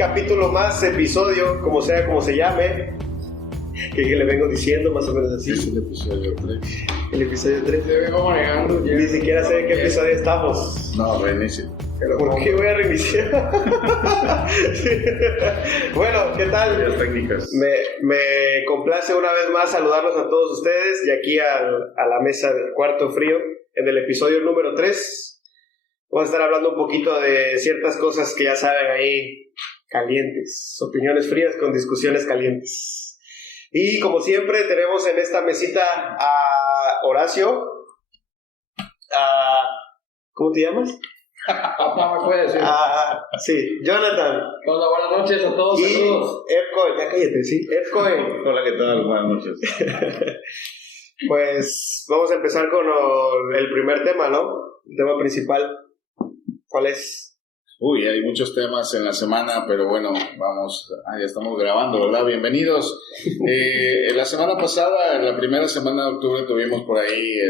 capítulo más, episodio, como sea, como se llame, que le vengo diciendo más o menos así. Es el episodio 3. El episodio 3. Yo vengo manejando. Ni siquiera sé en qué episodio estamos. No, reinicio. ¿Por qué voy a reiniciar? Bueno, ¿qué tal? Las técnicas. Me complace una vez más saludarlos a todos ustedes y aquí a la mesa del Cuarto Frío en el episodio número 3. Vamos a estar hablando un poquito de ciertas cosas que ya saben ahí, calientes, opiniones frías con discusiones calientes. Y como siempre tenemos en esta mesita a Horacio, ¿cómo te llamas? Papá, me puede decir. Sí, Jonathan. Hola, buenas noches a todos. Y Saludos. Edcoin, ya cállate, sí. Edcoin. Hola, ¿qué tal? Buenas noches. Pues vamos a empezar con el primer tema, ¿no? El tema principal. ¿Cuál es? Uy, hay muchos temas en la semana, pero bueno, vamos, ya estamos grabando, ¿verdad? Bienvenidos. La semana pasada, en la primera semana de octubre, tuvimos por ahí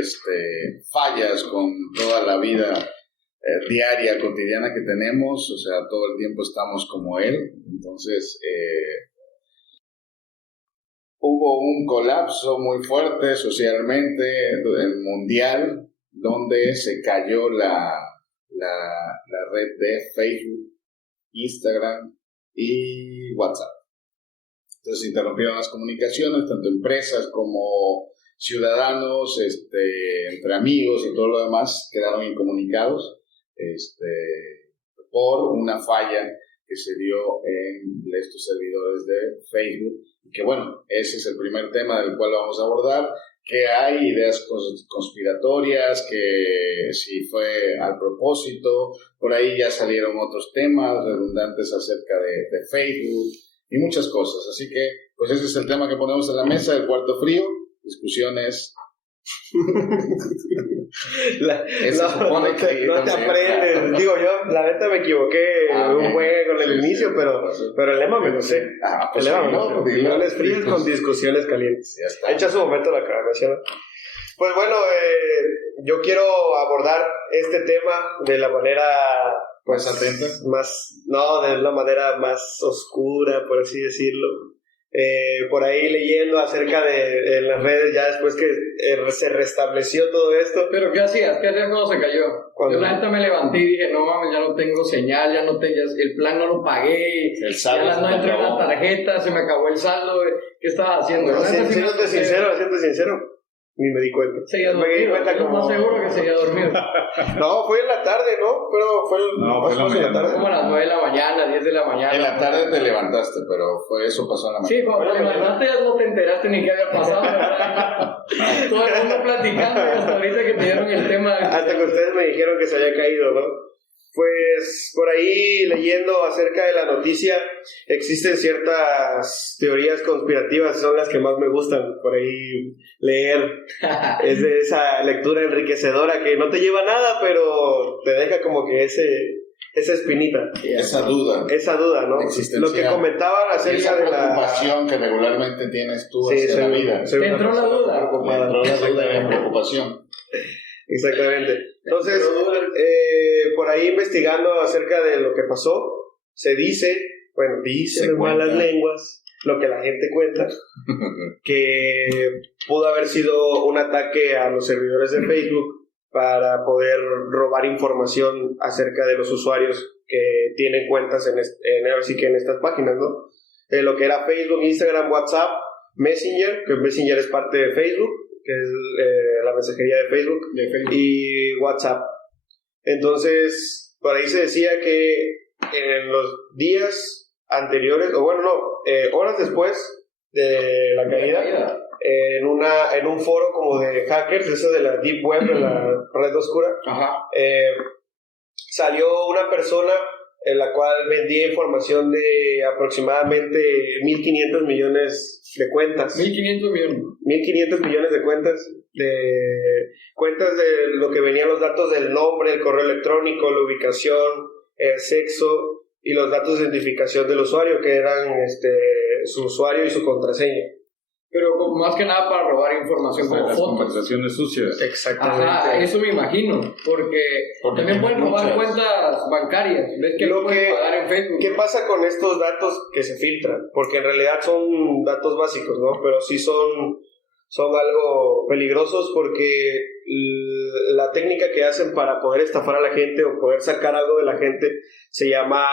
fallas con toda la vida diaria, cotidiana que tenemos, o sea, todo el tiempo estamos como él. Entonces, hubo un colapso muy fuerte socialmente, mundial, donde se cayó la red de Facebook, Instagram y WhatsApp. Entonces se interrumpieron las comunicaciones, tanto empresas como ciudadanos, entre amigos y todo lo demás quedaron incomunicados por una falla que se dio en estos servidores de Facebook. Y que bueno, ese es el primer tema del cual vamos a abordar. Que hay ideas conspiratorias, que si fue al propósito, por ahí ya salieron otros temas redundantes acerca de Facebook y muchas cosas. Así que, pues ese es el tema que ponemos en la mesa del Cuarto Frío, discusiones. No te aprendes. Digo yo, la neta me equivoqué un buen con el inicio, pero el lema me lo sé. Pues el lema sí, me lo sé. Opiniones frías con discusiones calientes. Ya está. Echa su momento la aclaración. Pues bueno, yo quiero abordar este tema de la manera ¿Más atenta? De la manera más oscura, por así decirlo. Por ahí leyendo acerca de en las redes ya después que se restableció todo esto. ¿Pero qué hacías? ¿Qué hacías cuando se cayó? ¿Cuándo? Yo la neta me levanté y dije, no mames, ya no tengo señal, el plan no lo pagué, El saldo ya se no te entró en acabó. la tarjeta, se me acabó el saldo, ¿qué estaba haciendo? No, La neta, sí siéndote sincero, ni me di cuenta. seguía Me di dormido, cuenta yo como... más seguro que seguía dormido. No, fue en la tarde, ¿no? Pero fue No, fue en la mañana. Como a las 9 de la mañana, 10 de la mañana. En la tarde te levantaste, pero eso pasó en la mañana. Sí, cuando te Bueno, levantaste ya no te enteraste ni qué había pasado, ¿verdad? Todo el mundo platicando y hasta ahorita que te dieron el tema. Hasta que ustedes me dijeron que se había caído, ¿no? Pues por ahí leyendo acerca de la noticia existen ciertas teorías conspirativas, son las que más me gustan por ahí leer. Es de esa lectura enriquecedora que no te lleva a nada, pero te deja como que esa espinita, Esa duda. ¿no? Existencial. Lo que comentaban Y acerca esa de la... preocupación que regularmente tienes tú Sí, hacia la vida. soy ¿Te una entró la persona duda? Me preocupada. entró la duda de preocupación. Exactamente. Entonces, por ahí investigando acerca de lo que pasó, se dice Se en cuenta. malas lenguas, lo que la gente cuenta, que pudo haber sido un ataque a los servidores de Facebook para poder robar información acerca de los usuarios que tienen cuentas en estas páginas, ¿no? Lo que era Facebook, Instagram, WhatsApp, Messenger, que Messenger es parte de Facebook, que es la mensajería de Facebook, y WhatsApp. Entonces, por ahí se decía que en los días anteriores, horas después de la caída, en un foro como de hackers, eso de la Deep Web, de la red oscura, salió una persona en la cual vendía información de aproximadamente 1.500 millones de cuentas. 1.500 millones. 1.500 millones de cuentas de lo que venían los datos del nombre, el correo electrónico, la ubicación, el sexo y los datos de identificación del usuario, que eran su usuario y su contraseña. Pero más que nada para robar información como las fotos. conversaciones sucias. Exactamente. Ajá, eso me imagino, porque también pueden robar cuentas bancarias. ¿Ves que Lo no pueden que- pagar en Facebook? ¿Qué pasa con estos datos que se filtran? Porque en realidad son datos básicos, ¿no? Pero sí son algo peligrosos porque la técnica que hacen para poder estafar a la gente o poder sacar algo de la gente se llama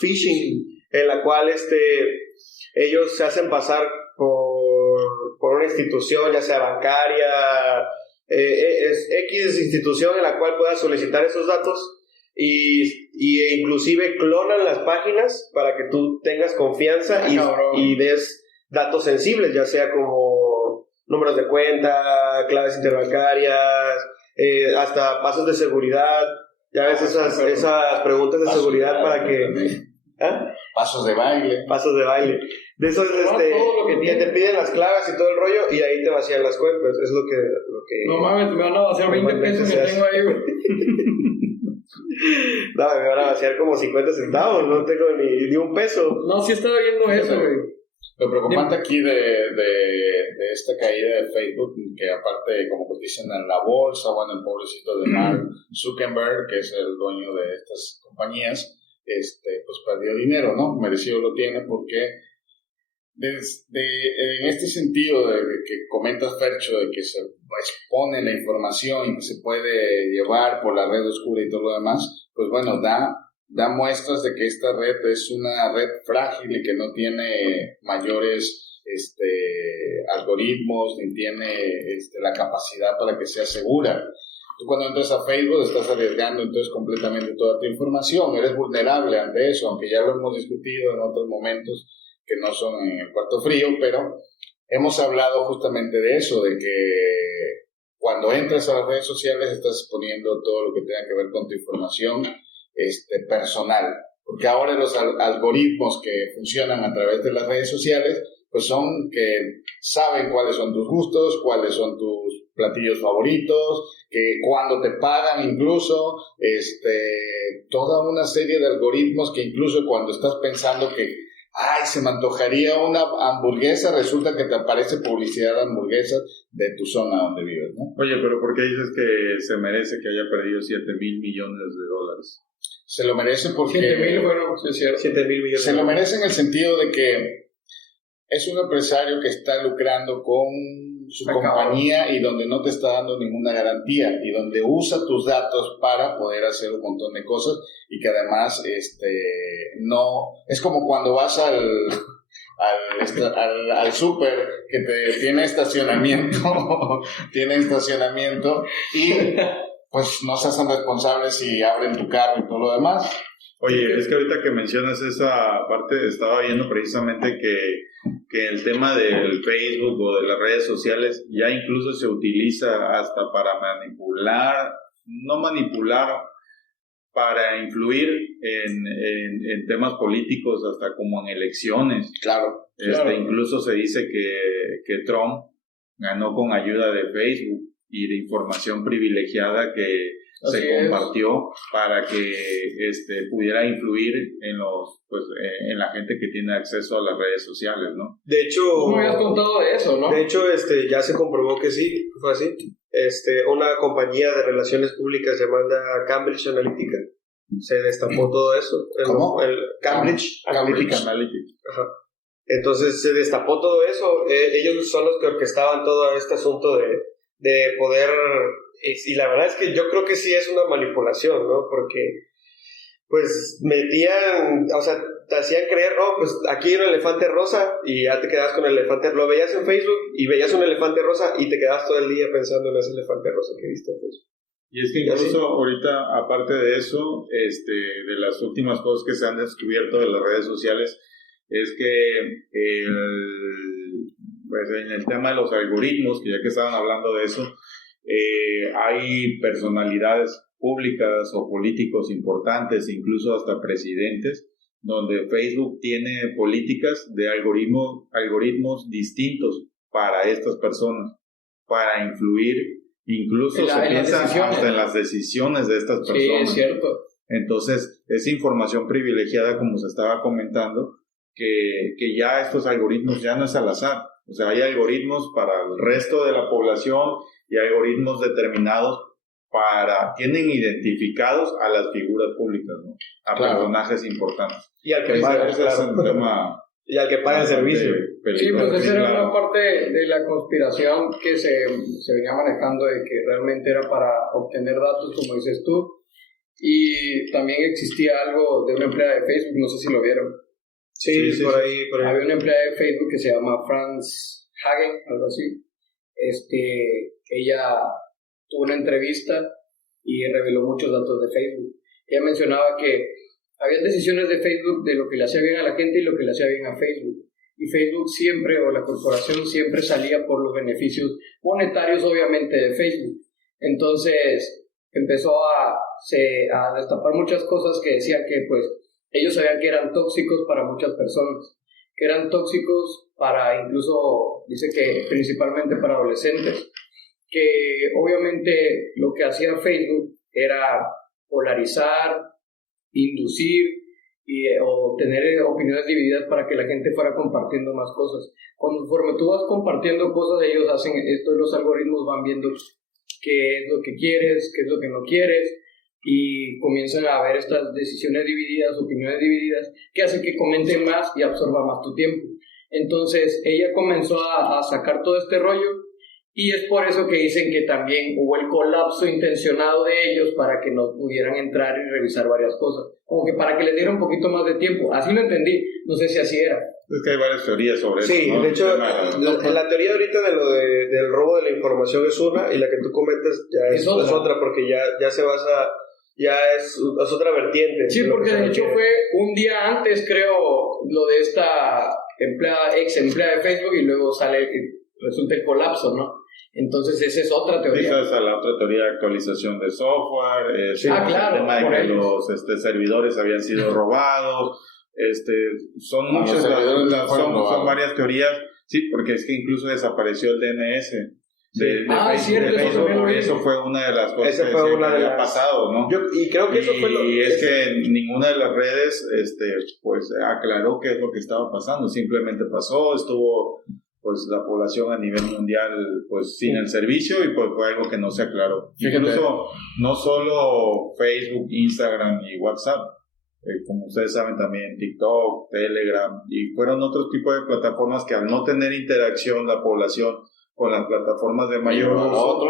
phishing, en la cual ellos se hacen pasar por una institución, ya sea bancaria, es X institución en la cual puedas solicitar esos datos y inclusive clonan las páginas para que tú tengas confianza y des datos sensibles, ya sea como números de cuenta, claves interbancarias, hasta pasos de seguridad. Ya ves esas preguntas de seguridad para que... ¿Ah? Pasos de baile. Pasos de baile. De eso es todo lo que que te piden las claves y todo el rollo y ahí te vacían las cuentas. Es lo que No mames, me van a vaciar 20 pesos que tengo ahí, güey. No, me van a vaciar como 50 centavos, no tengo ni un peso. No, sí estaba viendo eso, güey. Lo preocupante aquí de esta caída de Facebook, que aparte, como dicen en la bolsa, bueno, el pobrecito de Mark Zuckerberg, que es el dueño de estas compañías, pues perdió dinero, ¿no? Merecido lo tiene porque en este sentido de que comentas, Fercho, de que se expone la información y que se puede llevar por la red oscura y todo lo demás, pues bueno, da muestras de que esta red es una red frágil y que no tiene mayores algoritmos ni tiene la capacidad para que sea segura. Tú cuando entras a Facebook estás arriesgando entonces completamente toda tu información, eres vulnerable ante eso, aunque ya lo hemos discutido en otros momentos que no son en el cuarto frío, pero hemos hablado justamente de eso, de que cuando entras a las redes sociales estás exponiendo todo lo que tenga que ver con tu información personal, porque ahora los algoritmos que funcionan a través de las redes sociales pues son que saben cuáles son tus gustos, cuáles son tus platillos favoritos, que cuando te pagan incluso, toda una serie de algoritmos que incluso cuando estás pensando que se me antojaría una hamburguesa, resulta que te aparece publicidad de hamburguesas de tu zona donde vives, ¿no? Oye, pero ¿por qué dices que se merece que haya perdido $7,000 millones? Se lo merece porque... 7,000, bueno, sí es cierto. 7,000 millones. Se lo merece en el sentido de que es un empresario que está lucrando con su compañía y donde no te está dando ninguna garantía y donde usa tus datos para poder hacer un montón de cosas y que además no es como cuando vas al súper que tiene estacionamiento y pues no se hacen responsables si abren tu carro y todo lo demás. Oye, es que ahorita que mencionas esa parte, estaba viendo precisamente que el tema del Facebook o de las redes sociales ya incluso se utiliza hasta para para influir en temas políticos, hasta como en elecciones. Claro. Incluso se dice que Trump ganó con ayuda de Facebook y de información privilegiada que se compartió para que pudiera influir en la gente que tiene acceso a las redes sociales, ¿no? De hecho, Tú me habías contado de eso, ¿no? De hecho, ya se comprobó que sí, fue así. Una compañía de relaciones públicas llamada Cambridge Analytica se destapó todo eso. ¿Cómo? Cambridge Analytica. Analytics. Ajá. Entonces se destapó todo eso. Ellos son los que orquestaban todo este asunto de poder. Y la verdad es que yo creo que sí es una manipulación, ¿no? Porque, pues, te hacían creer, no, pues aquí hay un elefante rosa y ya te quedabas con el elefante. Lo veías en Facebook y veías un elefante rosa y te quedabas todo el día pensando en ese elefante rosa que viste en Facebook. Y es que incluso ahorita, aparte de eso, de las últimas cosas que se han descubierto de las redes sociales, es que pues en el tema de los algoritmos, que ya que estaban hablando de eso, hay personalidades públicas o políticos importantes, incluso hasta presidentes, donde Facebook tiene políticas de algoritmos distintos para estas personas, para influir, incluso se piensa hasta en las decisiones de estas personas. Sí, es cierto. Entonces, esa información privilegiada, como se estaba comentando, que ya estos algoritmos ya no es al azar. O sea, hay algoritmos para el resto de la población y algoritmos determinados tienen identificados a las figuras públicas, ¿no? A personajes importantes. Y al que paga, ese es un tema... Y al que paga el servicio. Sí, pues esa era una parte de la conspiración que se venía manejando, de que realmente era para obtener datos, como dices tú. Y también existía algo de una empleada de Facebook, no sé si lo vieron. Sí, por ahí. Había una empleada de Facebook que se llama Franz Hagen, algo así. Ella tuvo una entrevista y reveló muchos datos de Facebook. Ella mencionaba que había decisiones de Facebook de lo que le hacía bien a la gente y lo que le hacía bien a Facebook. Y Facebook siempre, o la corporación siempre salía por los beneficios monetarios, obviamente, de Facebook. Entonces empezó a destapar muchas cosas que decían que pues ellos sabían que eran tóxicos para muchas personas, que eran tóxicos para, incluso dice que principalmente para adolescentes, que obviamente lo que hacía Facebook era polarizar, inducir o tener opiniones divididas para que la gente fuera compartiendo más cosas. Conforme tú vas compartiendo cosas, ellos hacen esto y los algoritmos van viendo qué es lo que quieres, qué es lo que no quieres, y comienzan a haber estas decisiones divididas, opiniones divididas, que hacen que comenten más y absorba más tu tiempo. Entonces ella comenzó a sacar todo este rollo, y es por eso que dicen que también hubo el colapso intencionado de ellos para que no pudieran entrar y revisar varias cosas, como que para que les diera un poquito más de tiempo. Así lo entendí, no sé si así era. Es que hay varias teorías sobre eso. Sí, ¿no? de hecho, la teoría ahorita de lo del robo de la información es una, y la que tú comentas ya es otra, porque ya se basa, ya es otra vertiente. Sí, porque de hecho fue un día antes, creo, lo de esta ex empleada de Facebook, y luego resulta el colapso, ¿no? Entonces esa es otra teoría. Esa es la otra teoría de actualización de software, claro, el tema de que los servidores habían sido robados, son muchas, son varias teorías, sí, porque es que incluso desapareció el DNS de Facebook, eso fue una de las cosas que había pasado, ¿no? Y creo que eso fue que ninguna de las redes pues aclaró qué es lo que estaba pasando, simplemente pasó, estuvo pues la población a nivel mundial pues sin el servicio, y pues fue algo que no se aclaró. Incluso no solo Facebook, Instagram y WhatsApp, como ustedes saben también TikTok, Telegram, y fueron otros tipos de plataformas que al no tener interacción la población con las plataformas de mayor uso,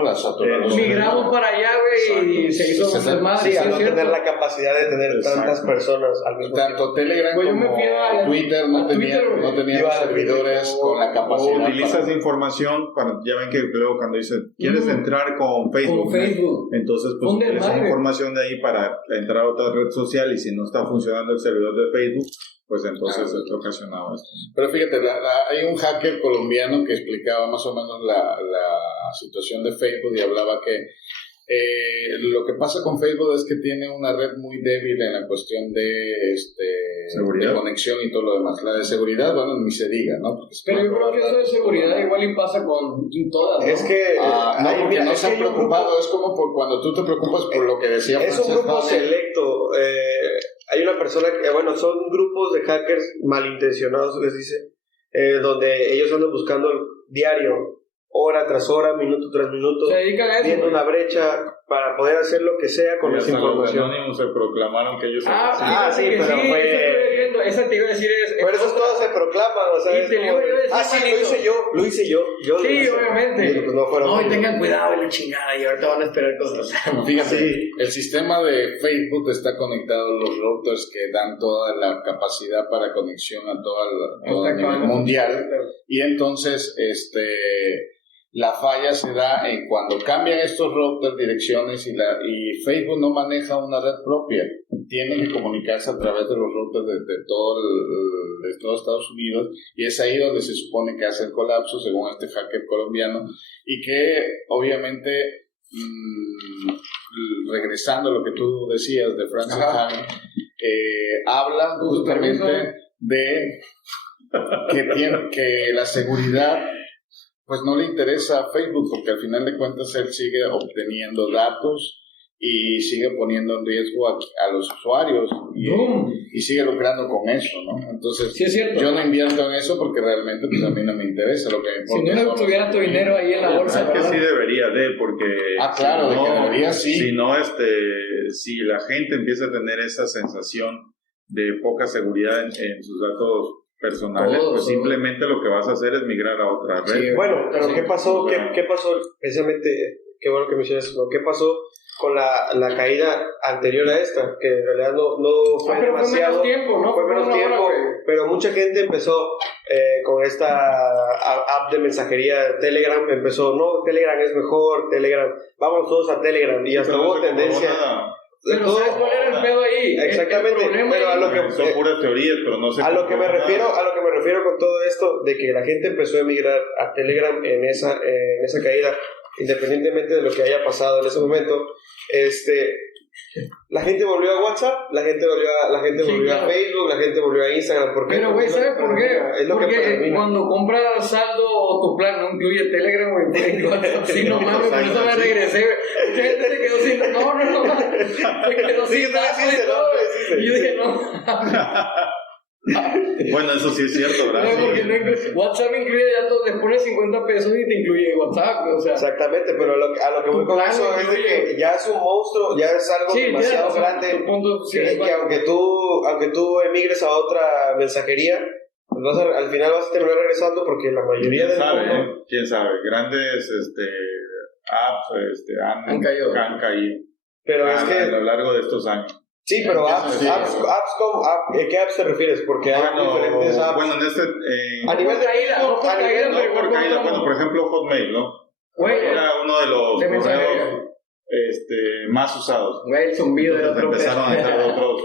migramos para allá, güey, y se hizo más. Sí, al no tener la capacidad de tener tantas personas al mismo tiempo. Tanto Telegram como Twitter no tenían servidores con la capacidad. Utilizas información, ya ven que luego cuando dicen, ¿quieres entrar con Facebook? Entonces, pues utilizas información de ahí para entrar a otra red social, y si no está funcionando el servidor de Facebook, pues entonces esto ocasionaba esto. Pero fíjate, hay un hacker colombiano que explicaba más o menos la situación de Facebook, y hablaba que lo que pasa con Facebook es que tiene una red muy débil en la cuestión de conexión y todo lo demás. La de seguridad, bueno, ni se diga, ¿no? Pero yo creo que eso de seguridad igual y pasa con todas, ¿no? Es que no, porque no se han preocupado, es como por cuando tú te preocupas por lo que decía Frances. Es un grupo selecto. Hay una persona que, son grupos de hackers malintencionados, les dice, donde ellos andan buscando diario, hora tras hora, minuto tras minuto, viendo una brecha para poder hacer lo que sea con esa información. Los anónimos se proclamaron que ellos... sí, pero fue... Esa te iba a decir Por eso todos se proclaman, o sea, lo hice yo. Sí, obviamente. Pues no, y tengan cuidado y la chingada, y ahorita van a esperar cosas. Fíjate, el sistema de Facebook está conectado a los routers que dan toda la capacidad para conexión a todo el nivel mundial, y entonces la falla se da en cuando cambian estos routers, direcciones, y Facebook no maneja una red propia. Tienen que comunicarse a través de los routers de todo Estados Unidos, y es ahí donde se supone que hace el colapso, según este hacker colombiano, y que obviamente, regresando a lo que tú decías de Frances Hagen, habla justamente de que la seguridad pues no le interesa a Facebook, porque al final de cuentas él sigue obteniendo datos y sigue poniendo en riesgo a los usuarios y sigue lucrando con eso, ¿no? Entonces, sí, es cierto. yo no invierto en eso porque realmente pues, a mí no me interesa. Lo que me importa si no tuviera tu dinero ahí en la bolsa, es que sí debería porque claro, si de que debería, sí. Si no, si la gente empieza a tener esa sensación de poca seguridad en sus datos personales, pues simplemente lo que vas a hacer es migrar a otra red. Sí, bueno, pero ¿qué pasó? ¿Qué pasó? Precisamente, qué bueno que mencionas eso. ¿Qué pasó con la caída anterior a esta? Que en realidad no fue demasiado. Fue menos tiempo, ¿no? Fue menos tiempo, pero mucha gente empezó con esta app de mensajería Telegram. Empezó, no, Telegram es mejor, Telegram, vamos todos a Telegram. Y hasta hubo tendencia. Pero ¿sabes cuál era el pedo ahí? Exactamente, pero a lo que son puras teorías, pero no sé. A lo que me refiero con todo esto, de que la gente empezó a emigrar a Telegram en esa caída, independientemente de lo que haya pasado en ese momento, la gente volvió a WhatsApp, la gente volvió a Facebook, la gente volvió a Instagram. ¿Por qué? Pero, güey, ¿sabes por qué? Es lo porque cuando compras saldo o tu plan no incluye Telegram, güey. Sí, no mames, por eso me regresé, güey. Mucha gente se quedó sin. No. Se quedó sin datos y todo, güey. Y yo dije, no. Bueno, eso sí es cierto, ¿verdad? No, porque WhatsApp incluye datos, le pones 50 pesos y te incluye WhatsApp, o sea. Exactamente, pero a lo que voy con eso es de que ya es un monstruo, ya es algo demasiado grande, que aunque tú emigres a otra mensajería, pues al final vas a terminar regresando porque la mayoría del mundo... ¿Quién sabe? Grandes apps han caído. Pero es que... A lo largo de estos años. Sí, pero ¿qué apps te refieres? Porque hay diferentes apps. Bueno, a nivel de caída, bueno, por ejemplo, Hotmail, ¿no? Era uno de los correos más usados. Güey, el zumbido de otro empezaron a entrar otros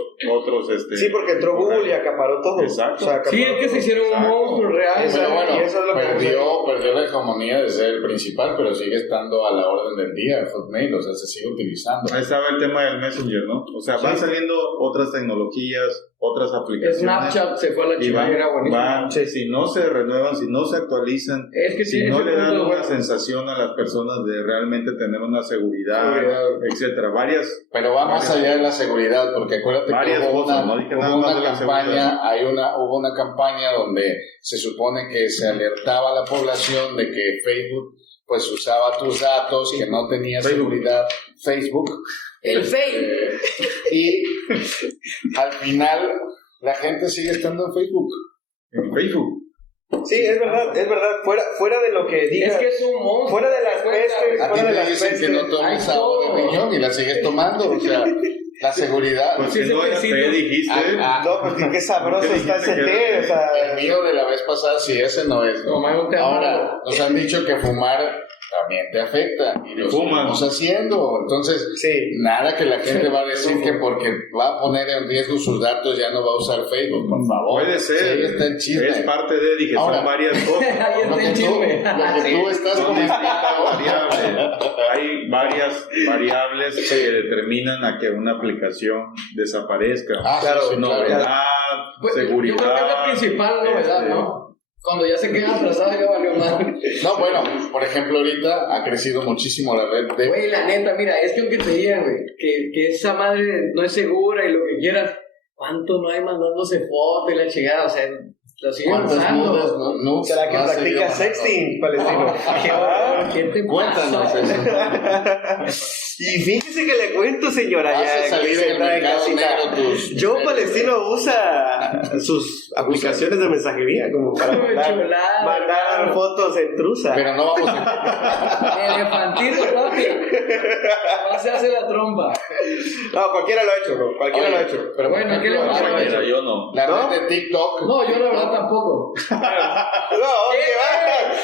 sí, porque entró Google y acaparó todo. Exacto. Sí, es que se hicieron un monstruo real. Pero bueno, y eso es lo perdió la hegemonía de ser el principal, pero sigue estando a la orden del día Hotmail, o sea, se sigue utilizando. Ahí estaba el tema del Messenger, ¿no? O sea, van saliendo otras tecnologías, otras aplicaciones. Snapchat se fue a la chica y era buenísimo. Si no se renuevan, si no se actualizan, si no le dan una sensación a las personas de realmente tener una seguridad, etcétera, pero va más allá de la seguridad, porque acuérdate que hubo una campaña donde se supone que se alertaba a la población de que Facebook pues usaba tus datos, que no tenía seguridad. Facebook. El fake. Y al final la gente sigue estando en Facebook. En Facebook. Sí, es verdad. Fuera de lo que digas. Es que es un monstruo. Fuera de las pestes. A ti te dicen que no tomes agua de riñón y la sigues tomando, o sea, la seguridad. Pues si no era té, dijiste. No, pues qué sabroso está ese té, o sea. El mío de la vez pasada, sí, ese no es. Ahora, nos han dicho que fumar también te afecta y lo estamos haciendo. Entonces, nada que la gente va a decir que porque va a poner en riesgo sus datos ya no va a usar Facebook, por favor. Puede ser. Ahí está el chisme. Es parte de, dije, ahora, son varias cosas. Lo que tú estás comentando. Hay varias variables que determinan a que una aplicación desaparezca. Novedad, seguridad. Yo creo que es la principal novedad, ¿no? Cuando ya se queda atrasada ya valió mal. No, bueno, por ejemplo, ahorita ha crecido muchísimo la red de... Güey, la neta, mira, es que aunque te digan, güey, que esa madre no es segura y lo que quieras, ¿cuánto no hay mandándose fotos y la chingada? O sea, lo siguen usando. No, ¿será que practica sexting, Palestino? ¿Qué te Cuéntanos eso. Y fíjese que le cuento, señora, vas ya a salir en el mercado negro Joe Palestino usa sus aplicaciones de mensajería como para mandar fotos en trusa. Pero no vamos a... Elefantito, papi. No se hace la trompa. No, cualquiera lo ha hecho, ¿no? Cualquiera lo ha hecho. Pero bueno, ¿qué le pasa? Yo no. La red de TikTok. No, yo la verdad tampoco.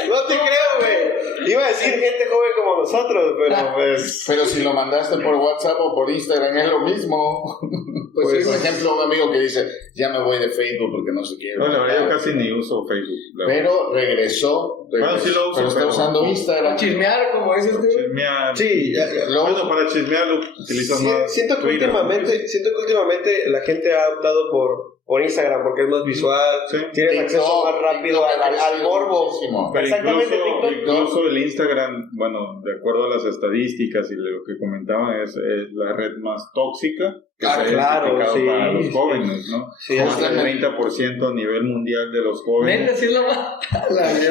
No te creo, güey. Iba a decir gente joven como nosotros, pero pues... Pero si lo mandaste por WhatsApp o por Instagram es lo mismo. Pues por ejemplo, un amigo que dice, ya me voy de Facebook porque no se quiere. No, la verdad yo casi ni uso Facebook. Pero regresó. Bueno, sí lo uso. Pero está usando Instagram. Para chismear, como dices tú. Chismear. Sí, bueno, para chismear lo utilizas más. Siento que últimamente la gente ha optado por Instagram porque es más visual, tienes acceso más rápido al morbo. Pero Exactamente, incluso el Instagram, bueno, de acuerdo a las estadísticas y lo que comentaban, es la red más tóxica que se ha identificado para los jóvenes, ¿no? Sí, más del 30% a nivel mundial de los jóvenes.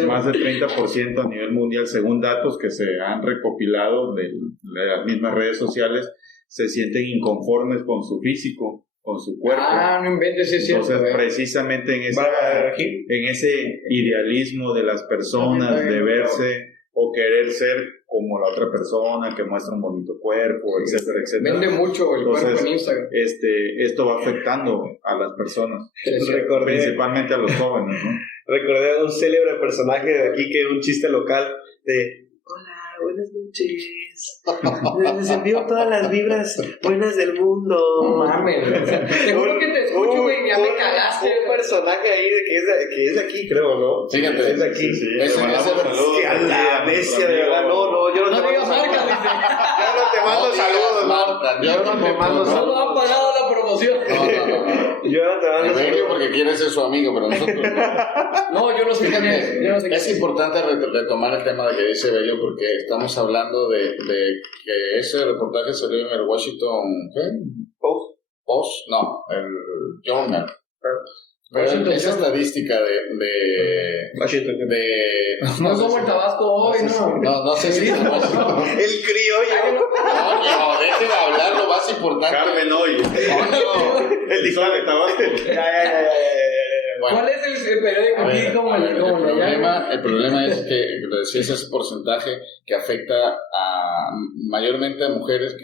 Más del 30% a nivel mundial, según datos que se han recopilado de las mismas redes sociales, se sienten inconformes con su físico, con su cuerpo. No inventes, es cierto. Entonces, precisamente en ese idealismo de las personas de verse o querer ser como la otra persona que muestra un bonito cuerpo, etcétera, etcétera. Vende mucho el cuerpo en Instagram. Esto va afectando a las personas, Recordé, principalmente a los jóvenes, ¿no? Recordé a un célebre personaje de aquí que era un chiste local de: hola, buenas noches. Les envío todas las vibras buenas del mundo. No mames, seguro que te escucho, güey, ya me cagaste. Un personaje ahí que es de aquí, creo, ¿no? Fíjate. Es de aquí. Sí, es que a la bestia, de verdad. No, yo no te mando saludos. Yo no te mando saludos, Marta. Yo no te mando saludos. No han pagado la promoción. No. Yo no te mando saludos. Porque quieres ser su amigo, pero nosotros no. No, yo no sé quién es. Es importante retomar el tema de que dice Bello, porque estamos hablando de que ese reportaje salió en el Washington Post, no, el Journal. Pero esa estadística Washington. No es como el Tabasco hoy, ¿no? No sé si es Washington. El criollo. No, deje de hablar lo más importante. Carmen hoy. El dictado de Tabasco. Ya. Bueno, ¿Cuál es el periódico aquí como el problema es que, lo decías, ese porcentaje que afecta mayormente a mujeres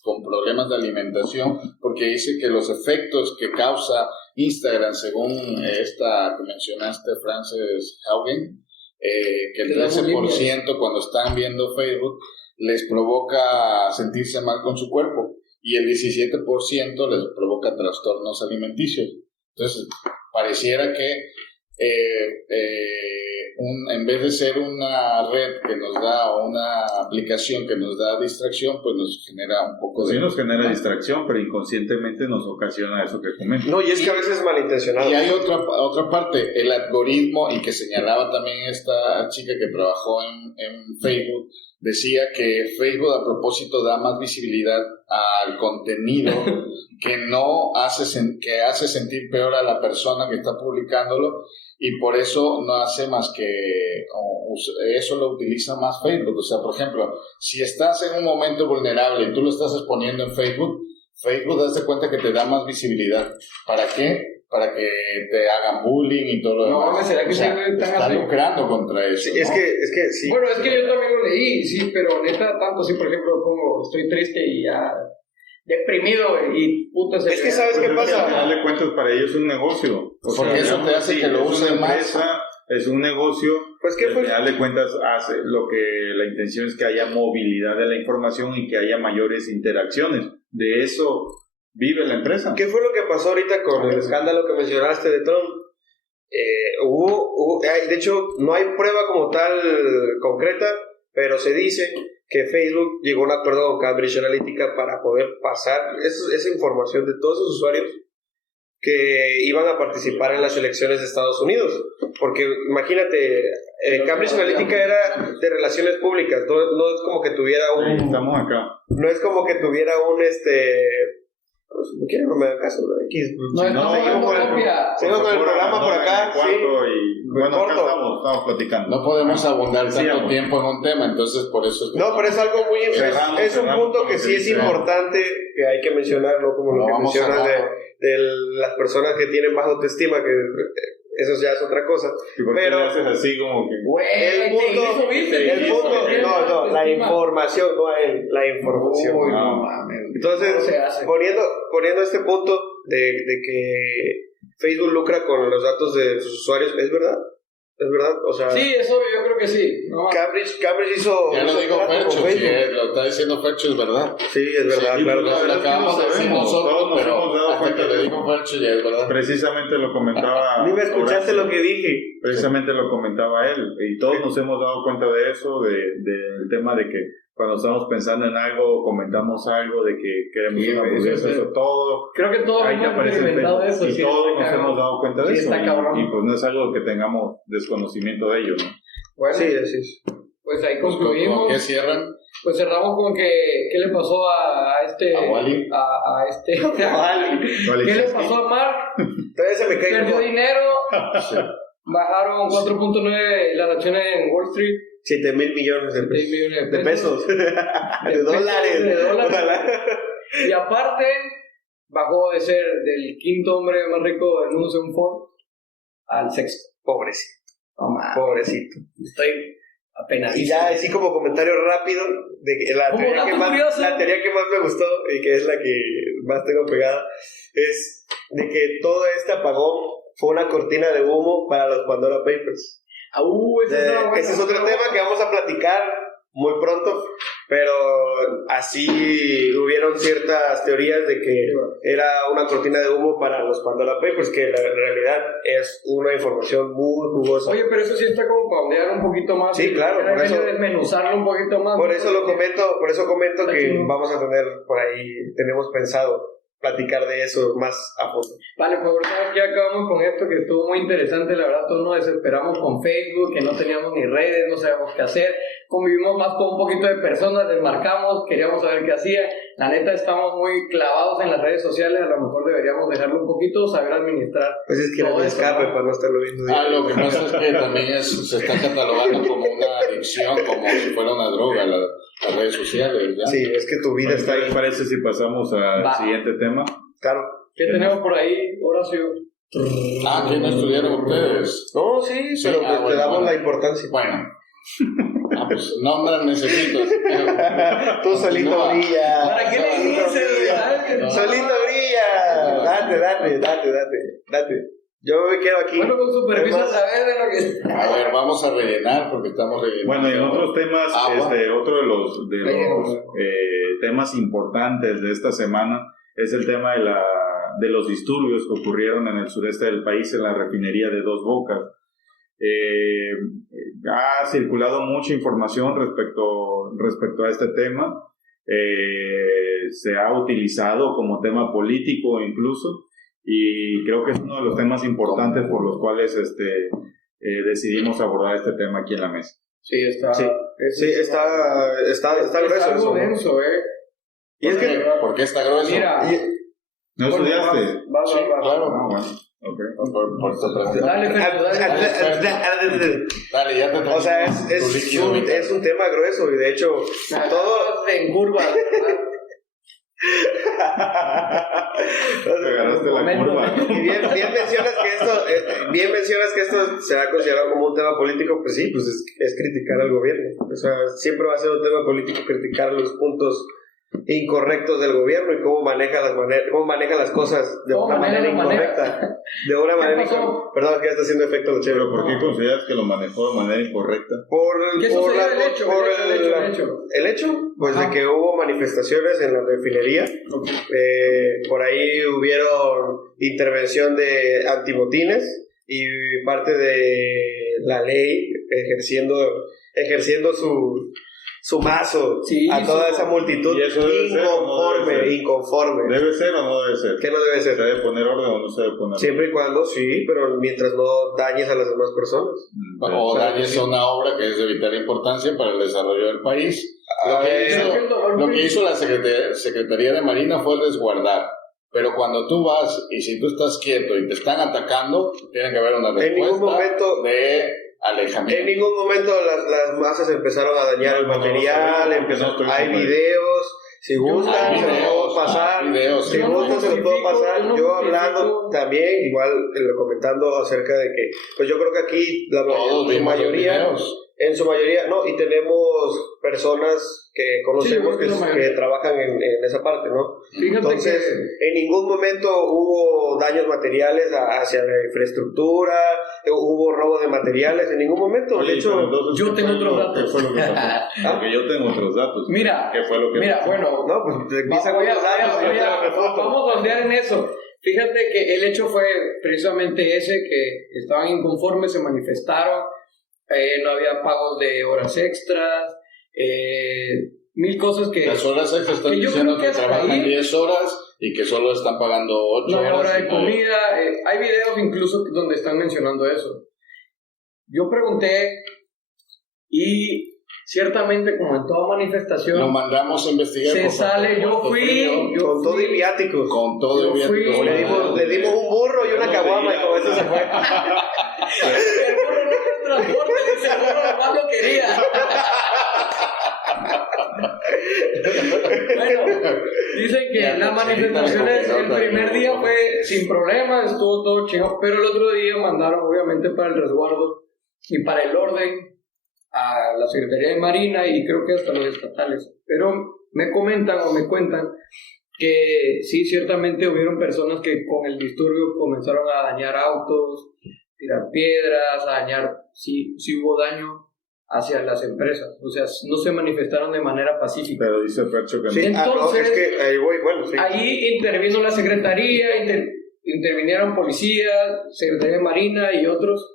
con problemas de alimentación, porque dice que los efectos que causa Instagram, según esta que mencionaste, Frances Haugen, que el 13% cuando están viendo Facebook les provoca sentirse mal con su cuerpo y el 17% les provoca trastornos alimenticios. Entonces, pareciera que en vez de ser una red que nos da, o una aplicación que nos da distracción, pues nos genera un poco de... Sí, nos genera distracción, pero inconscientemente nos ocasiona eso que comentas. No, y es que a veces es malintencionado. Y hay otra parte, el algoritmo, y que señalaba también esta chica que trabajó en Facebook, decía que Facebook a propósito da más visibilidad al contenido que hace sentir peor a la persona que está publicándolo, y por eso no hace más que eso lo utiliza más Facebook. O sea, por ejemplo, si estás en un momento vulnerable y tú lo estás exponiendo en Facebook das de cuenta que te da más visibilidad. ¿Para qué? Para que te hagan bullying y todo lo demás. No, ¿será que está lucrando contra eso? Sí, ¿no? es que sí. Bueno, es que yo también lo leí, sí, pero neta, tanto sí, por ejemplo, como estoy triste y ya deprimido y puta se... Es que ¿sabes qué pasa? Al final de cuentas, para ellos es un negocio. Porque eso te hace que lo usen más. Es un negocio, pues que al final de cuentas hace lo que la intención es que haya movilidad de la información y que haya mayores interacciones. De eso vive la empresa. ¿Qué fue lo que pasó ahorita con el escándalo que mencionaste de Trump? De hecho, no hay prueba como tal concreta, pero se dice que Facebook llegó a un acuerdo con Cambridge Analytica para poder pasar esa información de todos esos usuarios que iban a participar en las elecciones de Estados Unidos. Porque imagínate, Cambridge Analytica era de relaciones públicas, no es como que tuviera un... Estamos acá. No es como que tuviera un no quiero, no me da caso. Seguimos con el programa por acá. Sí. Y, bueno, acá estamos platicando. No podemos abundar tanto tiempo en un tema, entonces por eso... No, pero es algo muy... Es un punto que sí es importante, que hay que mencionarlo, como lo que mencionas de las personas que tienen baja autoestima, que eso ya es otra cosa. Pero haces así como que... El punto, no, la información, no hay la información. No mames. Entonces, poniendo este punto de que Facebook lucra con los datos de sus usuarios, ¿es verdad? ¿Es verdad? O sea, sí, eso yo creo que sí. No. Cambridge hizo... Ya lo digo Fercho, lo está diciendo Fercho, es verdad. Sí, es verdad, claro. Lo acabamos de decir nosotros, todos pero nos hemos dado cuenta que le digo Fercho ya es verdad. Precisamente lo comentaba... Ni me escuchaste lo que dije. Precisamente lo comentaba él, y todos nos hemos dado cuenta de eso, del tema de que cuando estamos pensando en algo, comentamos algo de que queremos Sí, una hamburguesa, eso todo. Creo que todos Ahí te hemos aparece en experimentado Facebook, eso. y sí, todos está nos cabrón. hemos dado cuenta de Sí, eso. está cabrón. Y pues no es algo que tengamos desconocimiento de ello, ¿no? Bueno, Sí, así es. pues ahí Pues, concluimos. ¿con qué cierran? Pues cerramos con que qué le pasó a este ¿A Wally? a este Wally. ¿Qué le pasó a Mark? Todavía se me cae Perdió como dinero, Sí. bajaron 4.9 las acciones en Wall Street, 7,000 millones 7 millones de pesos. De dólares. de dólares. Ojalá. Y aparte bajó de ser del quinto hombre más rico del mundo según Forbes al sexto. Pobrecito. No mames, Pobrecito. estoy apenas. Y ya, así como comentario rápido, de que la Como teoría dato que más, curioso. la teoría que más me gustó y que es la que más tengo pegada, es de que todo este apagón fue una cortina de humo para los Pandora Papers. Ese es otro tema que vamos a platicar muy pronto, pero así hubieron ciertas teorías de que era una cortina de humo para los Pandora Papers, que la realidad es una información muy jugosa. Oye, pero eso sí está como para ondear un poquito más. Sí, claro, Hay por que eso- desmenuzarlo un poquito más. Por eso comento Está que chido. vamos a tener por ahí, tenemos pensado platicar de eso más a fondo. Vale, pues ahorita ya acabamos con esto que estuvo muy interesante, la verdad todos nos desesperamos con Facebook, que no teníamos ni redes, no sabíamos qué hacer, convivimos más con un poquito de personas, desmarcamos, queríamos saber qué hacía, la neta estamos muy clavados en las redes sociales, a lo mejor deberíamos dejarlo un poquito, saber administrar. Pues es que no Todo me eso, escape ¿no? para no estarlo viendo. Lo que pasa es que también se está catalogando como una adicción, como si fuera una droga, las redes sociales, ¿ya? Sí, es que tu vida Bueno, está ¿qué ahí. les parece si pasamos al Va. siguiente tema? Claro. ¿Qué tenemos por ahí, Horacio? ¿Quién estudiaron ustedes? No, sí, Sí, pero pues bueno, te damos bueno. la importancia. Bueno. Pues nombres necesito. Tú solito brilla. ¿Para qué le Solito dices, brilla. güey? Solito brilla. Date. Yo me quedo aquí. Bueno, con su permiso, Además- saber de lo que... A ver, vamos a rellenar porque estamos rellenando. Bueno, y en otros temas, Agua. otro de los temas importantes de esta semana es el tema de los disturbios que ocurrieron en el sureste del país, en la refinería de Dos Bocas. Ha circulado mucha información respecto a este tema. Se ha utilizado como tema político incluso, y creo que es uno de los temas importantes por los cuales decidimos abordar este tema aquí en la mesa. Sí, está... Sí, está grueso algo eso, ¿no? denso, Y es que ¿Por qué está grueso? Mira, ¿No bueno, estudiaste? vas, Sí, claro. Ah, bueno, ok. Por tu pregunta. Dale, Fernando, Dale, ya te traigo o sea, tu líquido vital. es un tema grueso y de hecho todo en curva. Te agarraste la Momento. curva. Y bien mencionas que esto se ha considerado como un tema político, pues sí, pues es criticar al gobierno. O sea, siempre va a ser un tema político criticar los puntos incorrectos del gobierno y cómo maneja las cosas de ¿Cómo una maneja manera la manera? incorrecta. De una manera pasó? incorrecta. Perdón, que ya está haciendo efecto lo chévere. Pero ¿por qué consideras que lo manejó de manera incorrecta? ¿Qué sucedió? El hecho. Pues Ajá. de que hubo manifestaciones en la refinería. Por ahí hubieron intervención de antimotines y parte de la ley ejerciendo su mazo Sí, a toda su- esa multitud ¿Y eso debe ser o no debe ser? inconforme. ¿Debe ser o no debe ser? ¿Qué no debe ¿Se ser? debe poner orden o no se debe poner Siempre y cuando sí, pero mientras no dañes a las demás personas. orden? O Claro, dañes sí. una obra que es de vital importancia para el desarrollo del país. A ver, Lo que hizo la Secretaría de Marina fue resguardar. Pero cuando tú vas y si tú estás quieto y te están atacando, tiene que haber una En ningún respuesta momento- de alejamiento. En ningún momento las masas empezaron a dañar el No, no, material, no, porque no estoy hay como- videos, si gustan, Hay se los puedo videos, pasar. hay videos. Si Yo no gustan, se los puedo justifico, pasar. yo no Yo justifico. hablando también, igual comentando acerca de que, pues yo creo que aquí Todos vimos los videos. en su mayoría, no, y tenemos personas que conocemos Sí, yo creo que la que mayoría. trabajan en esa parte, ¿no? Fíjate Entonces, en ningún momento hubo daños materiales hacia la infraestructura, hubo robo de materiales, en ningún momento. Oye, De hecho, pero entonces, yo ¿qué tengo fue otros lo- datos. ¿Qué fue lo que pasó? Porque yo tengo otros datos. Mira, ¿Qué fue lo que pasó? bueno, no, pues empieza con los datos y yo te lo refuto. vamos a ondear en eso. Fíjate que el hecho fue precisamente ese, que estaban inconformes, se manifestaron, no había pagos de horas extras, 1000 cosas que... Las horas extras están que yo diciendo creo que que hasta trabajan ahí- 10 horas y que solo están pagando 8 No hay horas. hora y de no- comida, hay videos incluso donde están mencionando eso. Yo pregunté y ciertamente como en toda manifestación Lo mandamos a investigar. se por sale, favor, yo Puerto fui, Frío, Con todo y viáticos. con todo yo el fui- viático. Le dimos un burro y una caguama y con eso se fue. el burro no quiere transporte, dice el burro nomás lo quería. Bueno, dicen que Ya, las cochinita, manifestaciones el coquinota, primer día ¿no? fue sin problemas, estuvo todo chingado, pero el otro día mandaron obviamente para el resguardo y para el orden a la Secretaría de Marina y creo que hasta los estatales. Pero me comentan o me cuentan que sí, ciertamente hubieron personas que con el disturbio comenzaron a dañar autos, tirar piedras, a dañar, sí hubo daño hacia las empresas, o sea, no se manifestaron de manera pacífica. Pero dice Fercho que no. Sí, Entonces- es que ahí voy, bueno, sí. Ahí intervino la Secretaría, intervinieron policías, Secretaría de Marina y otros.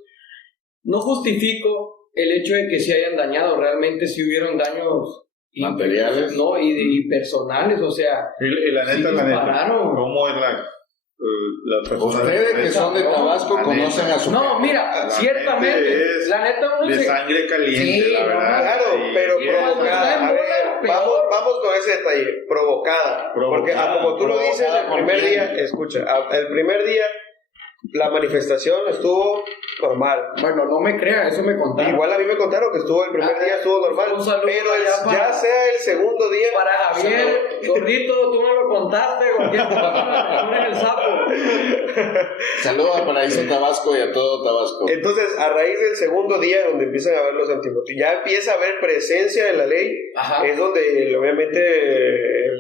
No justifico el hecho de que se hayan dañado, realmente sí hubieron daños Materiales. no, y personales, o sea, Y la sí neta, dispararon. ¿cómo es la persona? Ustedes que son de Tabasco La conocen neta. a su No, gente. mira, La ciertamente, gente es la neta uno De se... sangre caliente, Sí, la no, verdad. Claro, Y- pero y cuando está en provocada. A ver, bola, peor. vamos con ese detalle. Provocada. Porque como tú lo dices, ¿Provocada el por primer quién? día, escucha, el primer día la manifestación estuvo normal. Bueno, no me crean, eso me contaron. Igual a mí me contaron que estuvo el primer día estuvo normal. Un saludo Pero allá para- ya sea el segundo día. Para Javier, gordito, tú me lo contaste, cualquier cosa, tú eres el sapo. Saludos a Paraíso Tabasco y a todo Tabasco. Entonces, a raíz del segundo día, donde empiezan a ver los antimotín, ya empieza a haber presencia en la ley. Ajá. Es donde, obviamente,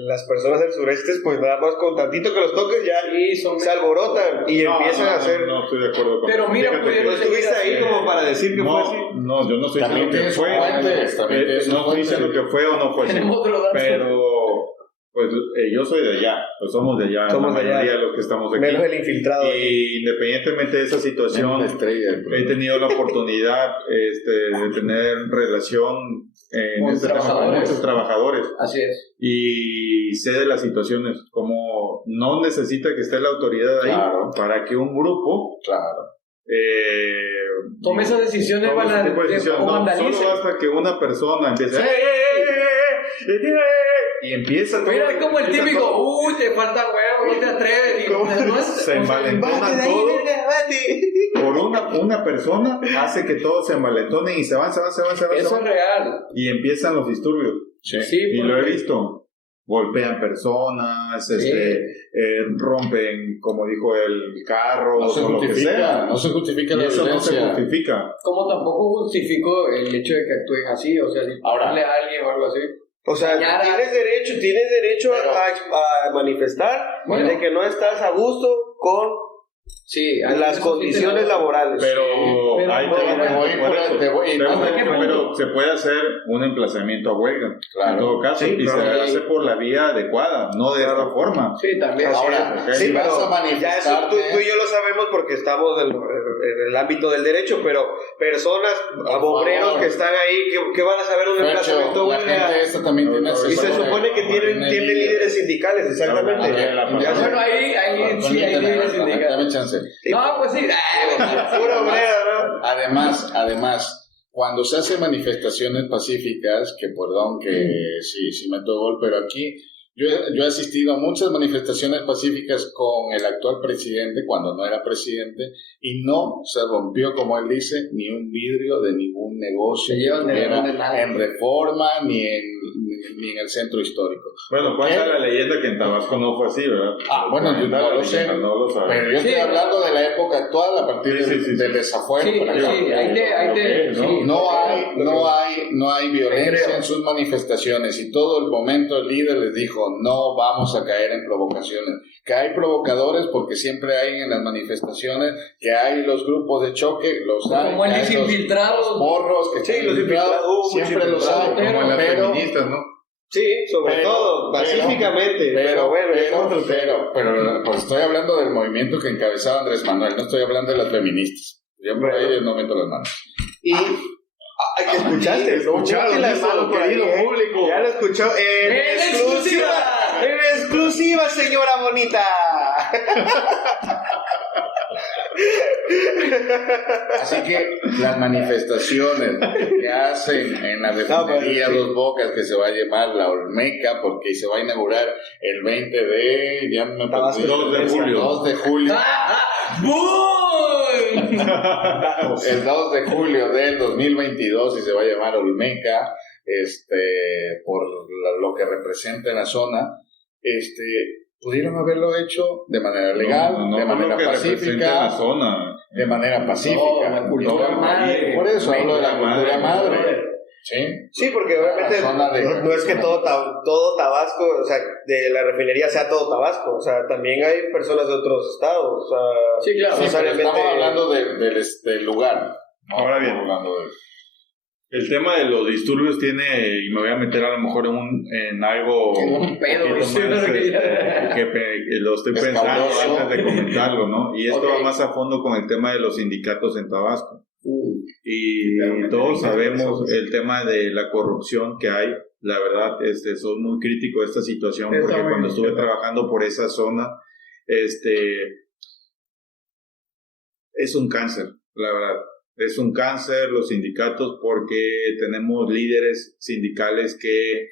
las personas del sureste, pues nada más con tantito que los toques, ya Sí, son... se alborotan y No, empiezan no, a hacer. No estoy de acuerdo con Pero eso. mira, Fíjate pudieron que- ¿No estuviste ahí como para decir que fue así? No, yo no estoy También diciendo que tienes fue. fuentes, también tienes No estoy fuentes. diciendo que fue o no fue así. Tenemos otro dato. Pero, pues yo soy de allá, pues somos de allá, Somos la de allá. mayoría de los que estamos aquí. Menos el infiltrado. Y independientemente de esa Menos situación, la estrella del programa. he tenido la oportunidad de tener relación en Con este tema con trabajadores. muchos trabajadores Así es. y sé de las situaciones, como no necesita que esté la autoridad ahí Claro. para que un grupo Claro. Tome esas decisiones, tome ese tipo de decisiones. o No, vandalicen. solo basta que una persona empiece y empieza todo- Mira, es como el empieza típico, todo- uy, te falta huevo, no te atreves. Y no es, se envalentonan todos por una persona, hace que todos se envalentonen y se van. Eso es real. Y empiezan los disturbios. Sí. Sí, Y lo he porque- visto. Golpean personas, Sí. rompen, como dijo el carro, No se o lo que justifica, sea. no se justifica Y la eso no se violencia. justifica. Como tampoco justifico el hecho de que actúen así, o sea, dispararle a alguien o algo así. O sea, Dañar a- tienes derecho Pero- a manifestar Bueno. de que no estás a gusto con Sí, las condiciones laborales. Pero, pero ahí no, te te voy- pero se puede hacer un emplazamiento a huelga. Claro. En todo caso, Sí, y se claro. hace por la vía adecuada, no de esta forma. Sí, también. Así Ahora, es. si Sí, vas pero a ya eso manifestarte... tú y yo lo sabemos porque estamos en el ámbito del derecho, pero personas, obreros favor. que están ahí, que van a saber un emplazamiento Fercho, a la huelga. gente esta también tiene Y Y se asesores. supone que tiene líderes sindicales, exactamente. Ok. Bueno, ahí sí hay líderes sindicales. Dame chance. No, pues sí. Pura obrera, ¿no? Además, cuando se hacen manifestaciones pacíficas, que perdón que sí me tocó, pero aquí yo he asistido a muchas manifestaciones pacíficas con el actual presidente cuando no era presidente y no se rompió, como él dice, ni un vidrio de ningún negocio Se llevan de estuviera donde nadie. en Reforma ni en el centro histórico. Bueno, cuenta la leyenda que en Tabasco no fue así, ¿verdad? Bueno, yo Cuenta no la lo sé, leyenda, no lo sabemos. pero yo estoy Sí. hablando de la época actual a partir Sí. del desafuero. Sí, para acá. sí, ahí te. ¿no? Sí. No hay violencia creo. en sus manifestaciones y todo el momento el líder les dijo no vamos a caer en provocaciones, que hay provocadores porque siempre hay en las manifestaciones, que hay los grupos de choque, los hay, Como que el hay los infiltrados. porros, que Sí, están los infiltrados, mucho siempre los hay, infiltrado. Como en las pero feministas, ¿no? Sí, sobre Pero- todo, pacíficamente. Pero bueno, es otro tema. pero pues estoy hablando del movimiento que encabezaba Andrés Manuel, no estoy hablando de las feministas. Yo por Bueno. ahí no meto las manos. Y ¿Escuchaste? Escucharon eso, querido público. Ya lo escuchó. En exclusiva, señora bonita. Así que las manifestaciones que hacen en la refinería Dos Bocas, que se va a llamar la Olmeca, porque se va a inaugurar el 20 de... ya me perdí, 2 de julio. 2 de julio. El 2 de julio del 2022 y se va a llamar Olmeca, por lo que representa en la zona. Pudieron haberlo hecho de manera legal, de manera pacífica, la zona. de manera pacífica. La cultura madre. Por eso hablo de la cultura madre. Sí, porque obviamente no es que todo Tabasco, o sea, de la refinería sea todo Tabasco, o sea, también hay personas de otros estados, o sea, sí, claro. Sí, pero estamos hablando del lugar. Ahora bien, el tema de los disturbios tiene, y me voy a meter a lo mejor en algo un pedo, que lo estoy pensando antes de comentarlo, ¿no? Y esto va más a fondo con el tema de los sindicatos en Tabasco. Y todos sabemos el tema de la corrupción que hay. La verdad, soy muy crítico de esta situación porque cuando estuve trabajando por esa zona, es un cáncer, la verdad. Es un cáncer los sindicatos porque tenemos líderes sindicales que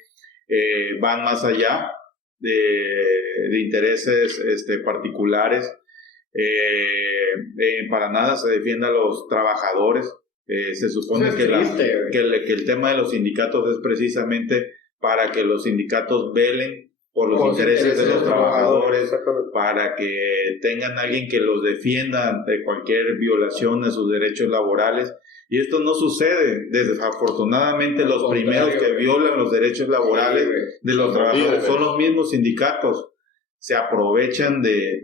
van más allá de intereses particulares. Para nada se defiende a los trabajadores. Se supone que el tema de los sindicatos es precisamente para que los sindicatos velen por los intereses de los trabajadores, para que tengan alguien que los defienda ante cualquier violación de sus derechos laborales. Y esto no sucede. Desafortunadamente, los primeros que violan los derechos laborales de los trabajadores son los mismos sindicatos. Se aprovechan de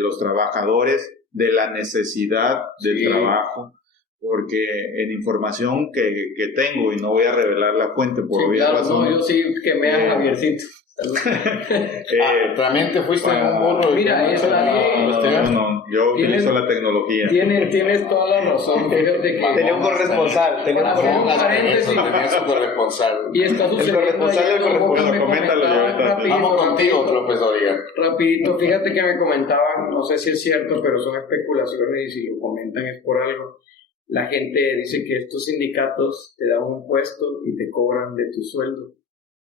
los trabajadores, de la necesidad del trabajo, porque en información que tengo, y no voy a revelar la fuente por obvias razones. No, yo sí que me haga Javiercito. También te fuiste en un burro. Mira, está bien. No, yo utilizo la tecnología. Tienes toda la razón. Fíjate que tenía un corresponsal. Tenía su corresponsal. Y está sucediendo. Coméntalo ahorita. Vamos contigo, López Dóriga. Rapidito, fíjate que me comentaban, no sé si es cierto, pero son especulaciones y si lo comentan es por algo. La gente dice que estos sindicatos te dan un puesto y te cobran de tu sueldo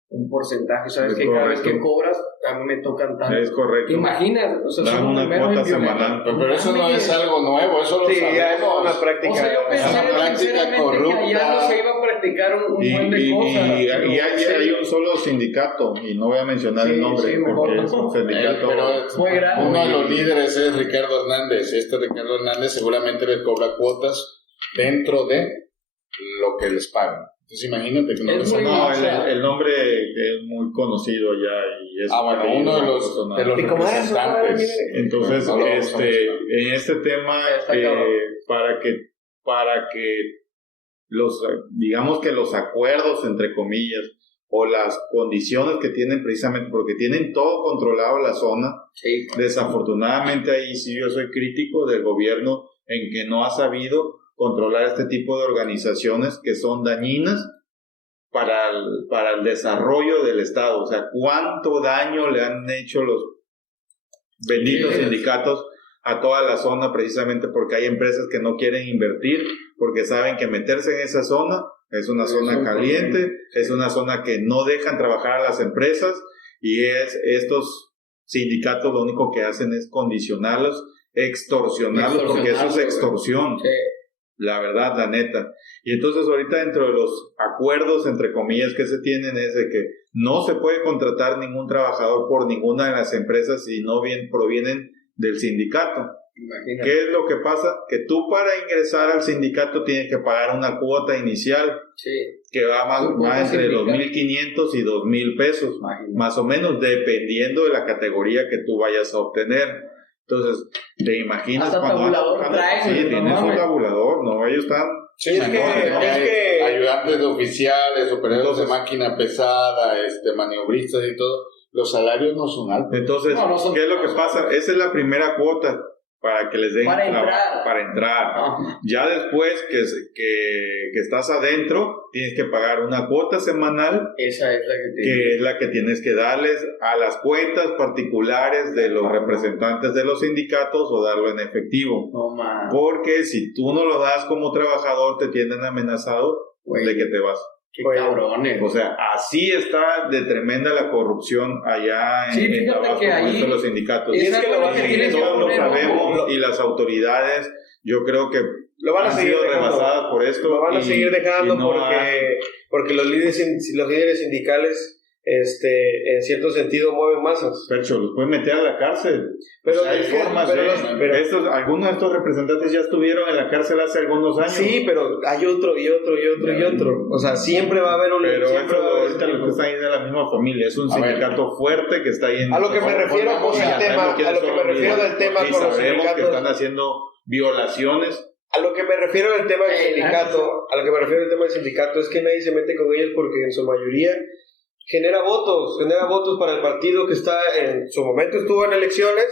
un porcentaje, sabes es que correcto. Cada vez que cobras a mí me tocan tanto. Es correcto. ¿Te imaginas? O sea, dan una cuota semanal. Pero eso no es algo nuevo, eso lo sabemos. Ya es una práctica. O sea, yo pensé una práctica corrupta. que allá no se iba a practicar un buen de cosas. Y hay un solo sindicato, y no voy a mencionar el nombre, porque es un sindicato muy grande. Uno de los líderes es Ricardo Hernández. Ricardo Hernández seguramente les cobra cuotas dentro de lo que les pagan. Entonces imagínate que el nombre es muy conocido ya y es uno de los representantes. Entonces en este tema para que los acuerdos entre comillas o las condiciones que tienen precisamente porque tienen todo controlado la zona, desafortunadamente ahí sí yo soy crítico del gobierno en que no ha sabido controlar este tipo de organizaciones que son dañinas para el desarrollo del Estado. O sea, cuánto daño le han hecho los benditos sindicatos a toda la zona, precisamente porque hay empresas que no quieren invertir, porque saben que meterse en esa zona es una zona caliente, es una zona que no dejan trabajar a las empresas, y estos sindicatos lo único que hacen es condicionarlos, extorsionarlos, porque eso es extorsión. La verdad, la neta. Y entonces ahorita dentro de los acuerdos, entre comillas, que se tienen es de que no se puede contratar ningún trabajador por ninguna de las empresas si no provienen del sindicato. Imagínate. ¿Qué es lo que pasa? Que tú para ingresar al sindicato tienes que pagar una cuota inicial que va más entre 2,500 y 2,000 pesos, más o menos, dependiendo de la categoría que tú vayas a obtener. Entonces, ¿te imaginas cuando tienes un tabulador? No, ellos están... es que ayudantes de oficiales, operadores de máquina pesada, maniobristas y todo, los salarios no son altos. Entonces, ¿qué es lo que pasa? Esa es la primera cuota para que les den Para trabajo, entrar. para entrar. Ya después que estás adentro, tienes que pagar una cuota semanal, Esa es la que te que es la que tienes que darles a las cuentas particulares de los representantes de los sindicatos o darlo en efectivo. No más. Porque si tú no lo das como trabajador, te tienen amenazado de que te vas. Qué cabrones. O sea, así está de tremenda la corrupción allá Sí, en fíjate Tabasco que con ahí esto de los sindicatos. es Y es que algo lo van a que seguir, tienes que todos lo poner sabemos ojo. y las autoridades, yo creo que Lo van a han seguir sido dejando. rebasadas por esto. Lo van a y- seguir dejando y no porque los líderes sindicales en cierto sentido mueven masas. Percho, los pueden meter a la cárcel. Pero, O sea, hay es que- formas pero de- los- pero- algunos de estos representantes ya estuvieron en la cárcel hace algunos años. sí, pero hay otro y otro y otro y otro. O sea, siempre va a haber un... Pero siempre esto va a haber ahorita ese lo que tipo. está ahí de la misma familia. Es un A ver. sindicato fuerte que está ahí en... A lo que me refiero con pongamos el ya, tema, Sabemos quiénes a lo que son me los refiero líderes, del tema y con los sabemos que sindicatos. están haciendo violaciones. A lo que me refiero del tema del sindicato, a lo que me refiero del tema del sindicato es que nadie se mete con ellos porque en su mayoría genera votos para el partido que está en su momento estuvo en elecciones.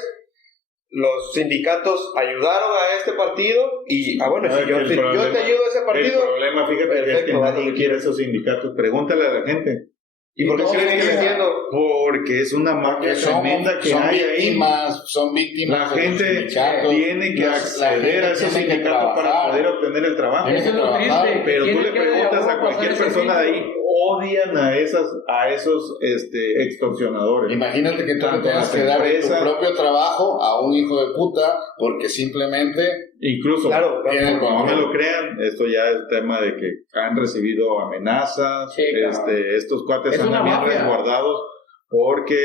Los sindicatos ayudaron a este partido y bueno, si yo te ayudo a ese partido. El problema, fíjate, es que perfecto, nadie vale. quiere esos sindicatos. Pregúntale a la gente. ¿Y por qué No, siguen es que- existiendo? Porque es una mafia Porque tremenda que son hay ahí. víctimas, son La víctimas de los gente sindicatos. tiene que La acceder gente a esos tiene que sindicatos para trabajar. poder obtener el trabajo. Tiene Eso es lo trabajar, triste. Pero tú Tiene le que preguntas de a pasar cualquier ese persona de filtro. ahí, odian a esos extorsionadores. Imagínate que tú le Tanto tengas las que dar tu empresas- propio trabajo a un hijo de puta porque simplemente Incluso, Claro, tienen no me control. lo crean, esto ya es tema de que han recibido amenazas, Sí, claro. Estos cuates Es una andan bien mafia. resguardados porque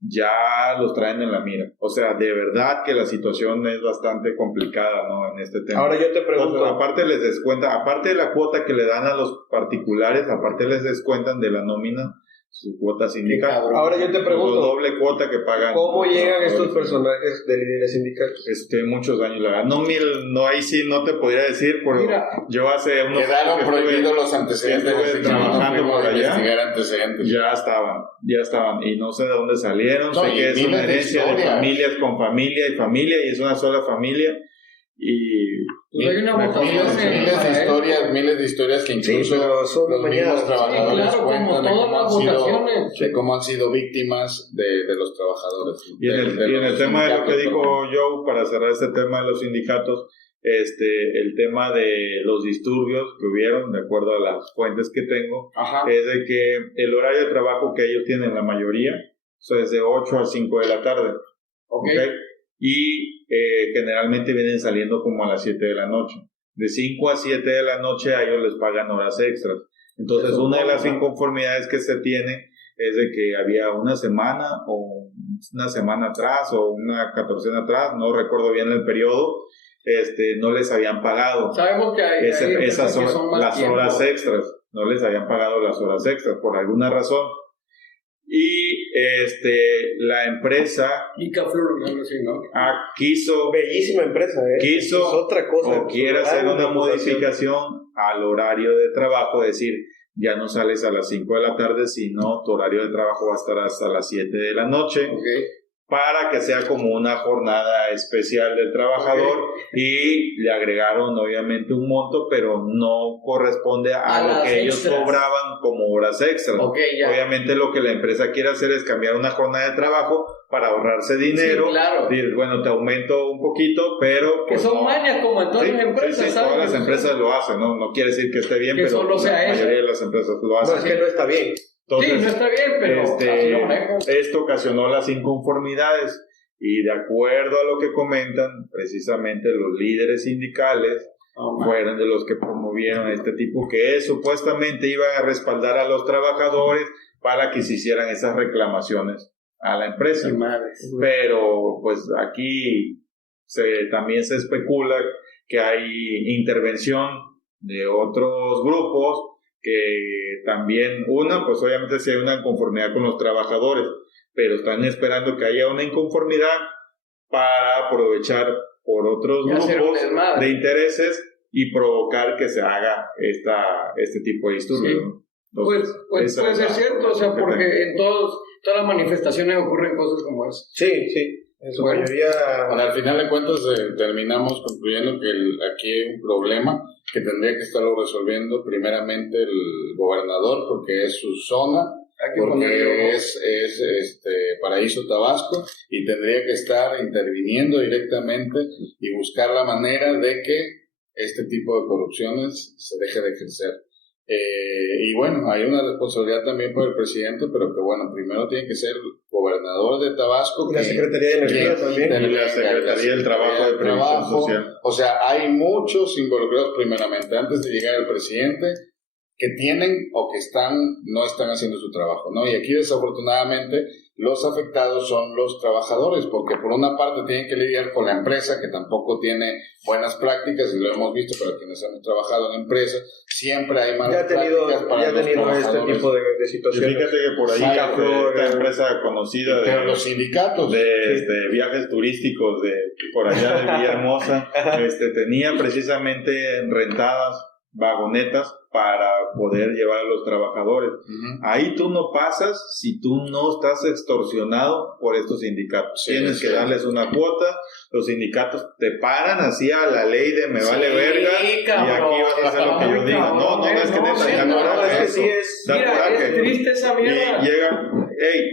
ya los traen en la mira. O sea, de verdad que la situación es bastante complicada, ¿no? En este tema. Ahora yo te pregunto, Entonces, aparte les descuentan, aparte de la cuota que le dan a los particulares, aparte les descuentan de la nómina su cuota sindical. cabrón. ahora yo te La pregunto, doble cuota que pagan. ¿cómo los llegan estos trabajadores. personajes de líderes sindicales? Muchos años, la verdad. No, ahí sí no te podría decir, pero Mira, yo hace unos Quedaron años que estuve- prohibidos los antecedentes. estuve desde que nosotros trabajando fuimos por a allá. investigar antecedentes. ya estaban, y no sé de dónde salieron, No, sé y que es una miles de herencia de historias. familias con familia, y es una sola familia, y pues hay una votación Miles de historias que Sí, incluso pero son los mismos mañanas. trabajadores Sí, claro, cuentan como de todas cómo las han sido, votaciones. de cómo han sido víctimas de los trabajadores. Y en el los tema de lo que sindicatos, dijo perdón. Joe, para cerrar este tema de los sindicatos, el tema de los disturbios que hubieron, de acuerdo a las fuentes que tengo, Ajá. es de que el horario de trabajo que ellos tienen, la mayoría, es de 8 a 5 de la tarde. Ok. ¿Ok? Y generalmente vienen saliendo como a las 7 de la noche. De 5 a 7 de la noche a ellos les pagan horas extras. Entonces, Eso, una de las ¿no? inconformidades que se tiene es de que había una semana atrás o una 14 atrás, no recuerdo bien el periodo, no les habían pagado Sabemos que hay esas empresas que son más las tiempo. horas extras, no les habían pagado las horas extras por alguna razón. Y la empresa Icaflur, algo así, ¿no? quiso Bellísima empresa, ¿eh? Quiso es otra cosa. o quiere hacer Gran una reputación. modificación al horario de trabajo, es decir, ya no sales a las 5 de la tarde, sino tu horario de trabajo va a estar hasta las 7 de la noche, Ok. para que sea como una jornada especial del trabajador, y le agregaron obviamente un monto, pero no corresponde a A lo las que ellos extras. cobraban como horas extras. Ok, ya. Obviamente lo que la empresa quiere hacer es cambiar una jornada de trabajo para ahorrarse dinero. Sí, claro. Dices, bueno, te aumento un poquito, pero... Que pues, son no. mañas como en todas Sí, las empresas, sí, ¿sabes? todas las empresas lo hacen, ¿no? No quiere decir que esté bien, Que pero solo sea la eso. mayoría de las empresas lo hacen. No, es que no está bien. Entonces, Sí, no está bien, pero así lo manejan. esto ocasionó las inconformidades, y de acuerdo a lo que comentan, precisamente los líderes sindicales fueron de los que promovieron este tipo, que supuestamente iba a respaldar a los trabajadores para que se hicieran esas reclamaciones a la empresa. Sí, madres. Pero pues aquí también se especula que hay intervención de otros grupos que también, pues obviamente si hay una inconformidad con los trabajadores, pero están esperando que haya una inconformidad para aprovechar por otros Y hacer un grupos desmadre. de intereses y provocar que se haga este tipo de disturbios. Sí. ¿no? Entonces, Pues esa puede es ser la- cierto, o sea, que porque en todas las manifestaciones ocurren cosas como esas. Sí, sí. En su mayoría... Bueno, al final de cuentas terminamos concluyendo que aquí hay un problema que tendría que estarlo resolviendo primeramente el gobernador, porque es su zona, porque es Paraíso Tabasco, y tendría que estar interviniendo directamente y buscar la manera de que este tipo de corrupciones se deje de ejercer. Y bueno, hay una responsabilidad también por el presidente, pero que bueno, primero tiene que ser el gobernador de Tabasco. Y la Secretaría de Energía también. Y la Secretaría del Trabajo de Previsión Social. O sea, hay muchos involucrados primeramente, antes de llegar al presidente, que tienen o que no están haciendo su trabajo, ¿no? Y aquí desafortunadamente los afectados son los trabajadores, porque por una parte tienen que lidiar con la empresa, que tampoco tiene buenas prácticas, y lo hemos visto para quienes hemos trabajado en empresas, siempre hay malas prácticas para los trabajadores. Este tipo de situaciones. Y fíjate que por ahí esta empresa conocida de los sindicatos de viajes turísticos por allá de Villahermosa tenía precisamente rentadas vagonetas para poder llevar a los trabajadores. Ahí tú no pasas si tú no estás extorsionado por estos sindicatos. Tienes que darles una cuota. Los sindicatos te paran así a la ley de me vale verga, cabrón, y aquí vas a hacer lo que yo diga. No, es que neta, es que sí es. Mira, es triste esa mierda. Y llegan, hey,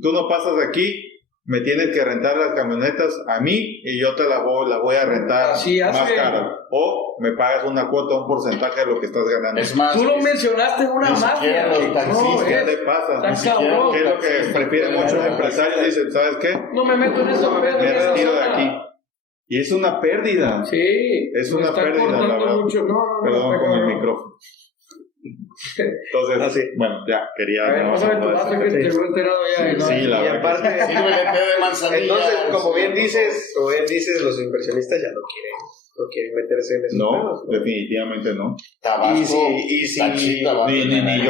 tú no pasas aquí, me tienes que rentar las camionetas a mí y yo te la voy a rentar más cara. O me pagas una cuota, un porcentaje de lo que estás ganando. Es más, tú lo mencionaste en una mafia. ¿Qué te pasa? ¿Qué es lo que prefieren muchos empresarios? Dicen, ¿sabes qué? No me meto en eso, me retiro de aquí. Y es una pérdida. Sí. Es una pérdida, la verdad. Mucho. Perdón con el micrófono. Entonces, bueno, ya quería. A ver, pásame tu vaso que te lo he enterado ya. Sí, la verdad. Y aparte, de manzanilla. Entonces, como bien dices, los inversionistas ya no quieren meterse en eso. No, definitivamente no. Tabasco, y si ni yo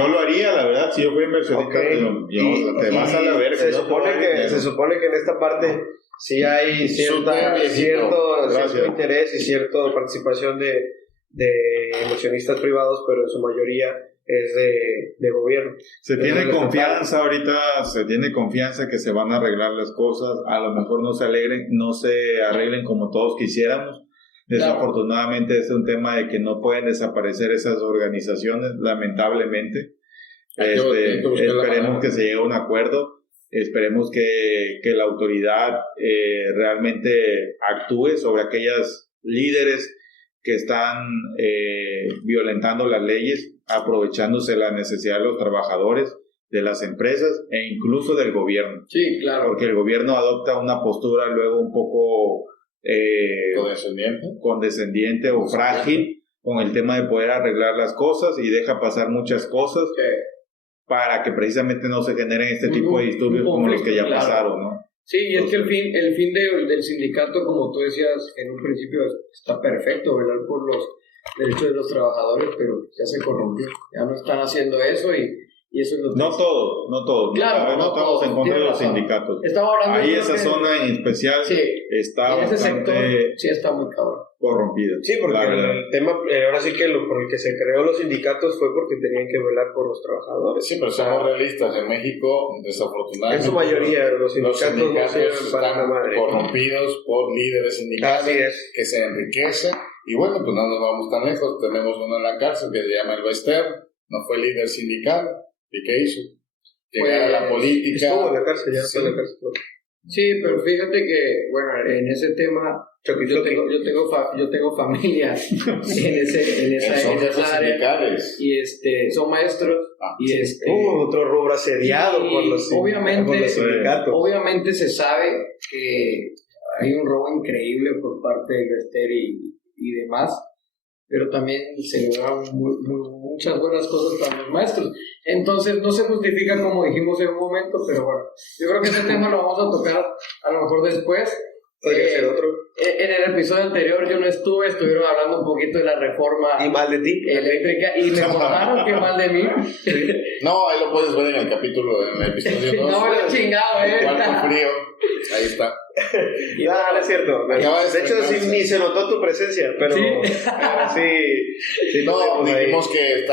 lo haría, la verdad, si yo fuera inversionista, te vas a la verga. Se supone que en esta parte sí hay cierto interés y cierta participación de inversionistas privados, pero en su mayoría es de gobierno. Se tiene confianza que se van a arreglar las cosas. A lo mejor no se arreglen como todos quisiéramos. Desafortunadamente es un tema de que no pueden desaparecer esas organizaciones, lamentablemente. Esperemos que se llegue a un acuerdo. Esperemos que la autoridad realmente actúe sobre aquellas líderes que están violentando las leyes, aprovechándose la necesidad de los trabajadores, de las empresas e incluso del gobierno. Sí, claro. Porque el gobierno adopta una postura luego un poco condescendiente o frágil con el tema de poder arreglar las cosas y deja pasar muchas cosas para que precisamente no se generen este tipo de disturbios como los que ya pasaron, ¿no? Sí, y es que el fin del sindicato, como tú decías en un principio, está perfecto, velar por los derechos de los trabajadores, pero ya se corrompió, ya no están haciendo eso y eso es lo que... No todos. Claro, no estamos en contra de los sindicatos. Estamos hablando ahí esa zona en especial está en ese bastante sector, sí está muy cabrón. corrompida. Sí, porque el tema, ahora sí que por el que se creó los sindicatos fue porque tenían que velar por los trabajadores. Sí, pero seamos realistas, en México, desafortunadamente, en su mayoría los sindicatos no sirven para la madre. Corrompidos por líderes sindicales que se enriquecen. Y bueno, pues no nos vamos tan lejos. Tenemos uno en la cárcel que se llama el Bester, no fue líder sindical. ¿Y qué hizo? Llegar a la política. Estuvo en la cárcel, ya está en la cárcel. Sí, pero fíjate que, bueno, en ese tema yo tengo familia en esa área y son maestros y otro rubro asediado por los sindicatos. Obviamente se sabe que hay un robo increíble por parte del Bester y demás, pero también se lograron muchas buenas cosas para los maestros. Entonces no se justifica como dijimos en un momento, pero bueno, yo creo que ese tema lo vamos a tocar a lo mejor después. Podría ser otro. En el episodio anterior yo no estuvieron hablando un poquito de la reforma y mal de ti eléctrica y me contaron que mal de mí. No, ahí lo puedes ver en el capítulo, en el episodio 2. No me lo he chingado, Cuarto frío, ahí está. No es cierto. De hecho, ni se notó tu presencia, pero sí. No, dijimos que te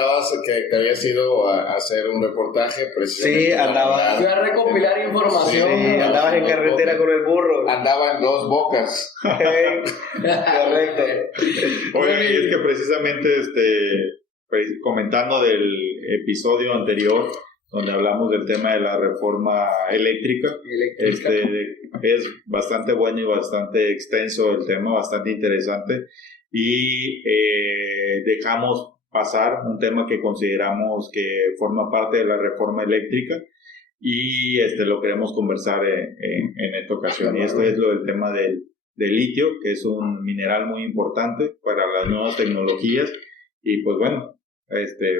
habías ido a hacer un reportaje precisamente. Sí, andabas. Fui a recopilar información. Sí, andabas en carretera con el burro. andaba en dos bocas. Correcto. Oye, y es que precisamente comentando del episodio anterior, donde hablamos del tema de la reforma eléctrica. Es bastante bueno y bastante extenso el tema, bastante interesante, y dejamos pasar un tema que consideramos que forma parte de la reforma eléctrica y lo queremos conversar en esta ocasión. Y esto es lo del tema del litio, que es un mineral muy importante para las nuevas tecnologías, y pues bueno,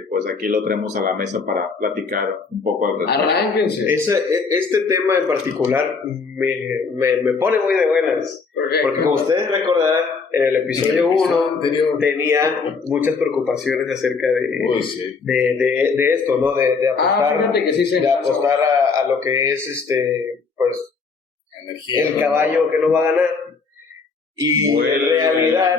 pues aquí lo traemos a la mesa para platicar un poco al respecto. Arránquense. Este tema en particular me pone muy de buenas. Porque como ustedes recordarán, en el episodio 1 tenía muchas preocupaciones acerca de esto, ¿no? De apostar, fíjate que sí de apostar a lo que es pues energía, el caballo que no va a ganar. Y en realidad,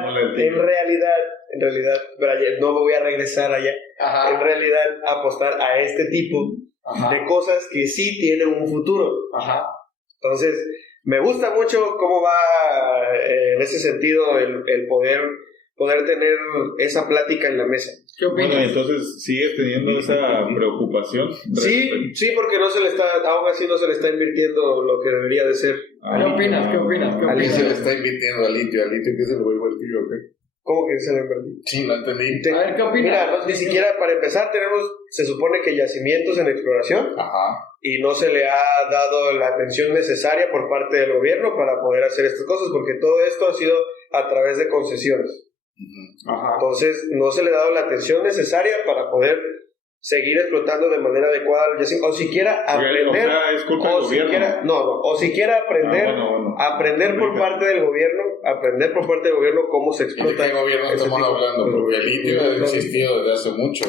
no me voy a regresar allá. Ajá. En realidad, apostar a este tipo de cosas que sí tienen un futuro. Ajá. Entonces, me gusta mucho cómo va en ese sentido el poder tener esa plática en la mesa. ¿Qué opinas? Bueno, entonces, ¿sigues teniendo esa preocupación? Sí, porque aún así no se le está invirtiendo lo que debería de ser. ¿Qué opinas? ¿Alguien se le está invirtiendo al litio? ¿Al litio qué se le va a invertir o qué? ¿Cómo que se le invirtió? Sí, no entendí. A ver, ¿qué opinas? Mira, ni siquiera para empezar se supone que yacimientos en exploración. Ajá. Y no se le ha dado la atención necesaria por parte del gobierno para poder hacer estas cosas, porque todo esto ha sido a través de concesiones. Ajá. Entonces no se le ha dado la atención necesaria para poder seguir explotando de manera adecuada el yacimiento, o siquiera aprender, o siquiera aprender por parte del gobierno cómo se explota. ¿De qué gobierno estamos hablando? Porque el litio ha existido desde hace mucho.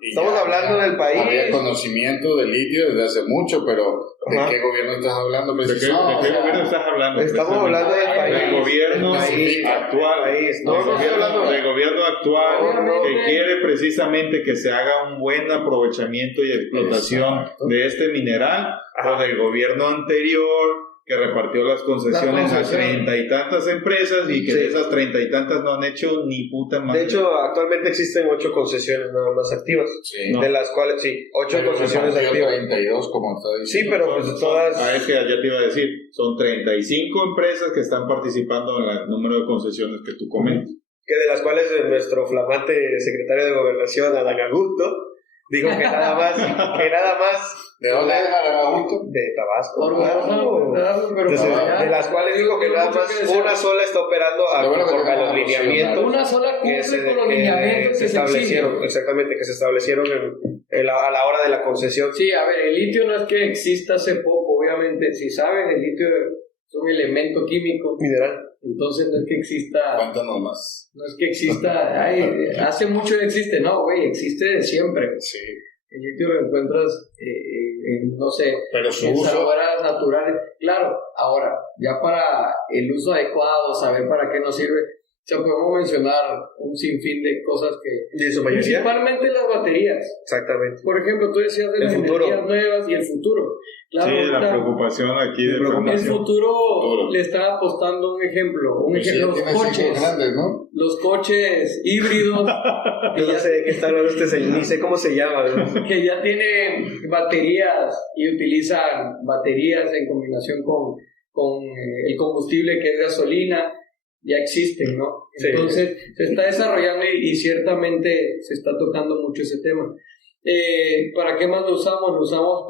Estamos hablando del país. Había conocimiento del litio desde hace mucho, pero ¿de qué gobierno estás hablando? ¿De qué gobierno estás hablando? Estamos hablando del país. Del gobierno actual. Del gobierno actual que quiere precisamente que se haga un buen aprovechamiento y explotación de este mineral, o del gobierno anterior que repartió las concesiones a 30 y tantas empresas y que de esas 30 y tantas no han hecho ni puta madre. De hecho, actualmente existen 8 concesiones nada más activas, de las cuales, 8 concesiones activas. 32, como está diciendo. Sí, pero pues todas... Es que ya te iba a decir, son 35 empresas que están participando en el número de concesiones que tú comentas. Que de las cuales nuestro flamante secretario de Gobernación, Adán Augusto, dijo que nada más... ¿De dónde es Adán Augusto? De Tabasco. Entonces, de las cuales dijo que nada más una sola está operando conforme a los lineamientos. Una sola cumple con los lineamientos que se establecieron. Exactamente, que se establecieron a la hora de la concesión. Sí, a ver, el litio no es que exista hace poco, obviamente. Si saben, el litio es un elemento químico. Mineral. Entonces no es que exista... Cuéntanos más. No es que exista... hace mucho no existe. No, güey, existe de siempre. Sí. El litio lo encuentras, no sé, pero su en uso... salmueras naturales. Claro, ahora, ya para el uso adecuado, saber para qué nos sirve, o sea, podemos mencionar un sinfín de cosas que... ¿De su mayoría? Principalmente las baterías. Exactamente. Por ejemplo, tú decías de las energías nuevas y el futuro. Claro, sí, la preocupación aquí de el futuro le está apostando un ejemplo. Los coches. Grandes, ¿no? Los coches híbridos. Yo no sé de qué está hablando ni sé cómo se llama, ¿no? Que ya tienen baterías y utilizan baterías en combinación con el combustible que es gasolina. Ya existen, ¿no? Sí. Entonces se está desarrollando y ciertamente se está tocando mucho ese tema. ¿Para qué más lo usamos? Lo usamos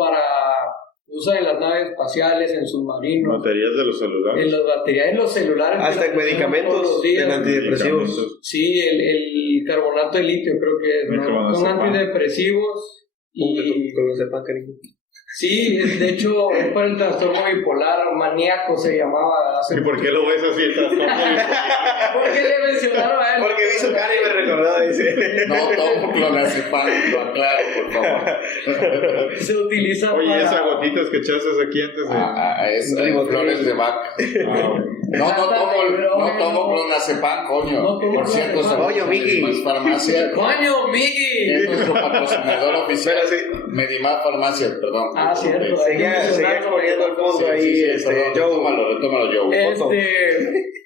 lo usan en las naves espaciales, en submarinos. Baterías de los celulares. En las baterías de los celulares. Hasta en medicamentos, en antidepresivos. Sí, el carbonato de litio creo que es, ¿no? Son antidepresivos. Sí, de hecho es para el trastorno bipolar maníaco, se llamaba. ¿Y por qué lo ves así, el trastorno bipolar? ¿Por qué le mencionaron a él? Porque vi su cara y me recordó, dice. No tomo clonazepam, lo aclaro, por favor. Se utiliza Oye, para... esas gotitas que echaste aquí antes de... es flores de vaca. No tomo clonazepam, coño. No tomo Por cierto, Coño, Miki. Medimás Farmacia. ¡Coño, Miki! Es nuestro patrocinador oficial. Pero sí. Medimás Farmacia, perdón. Ah, cierto. Seguía exponiendo el fondo ahí, perdón, retómalo, Joe.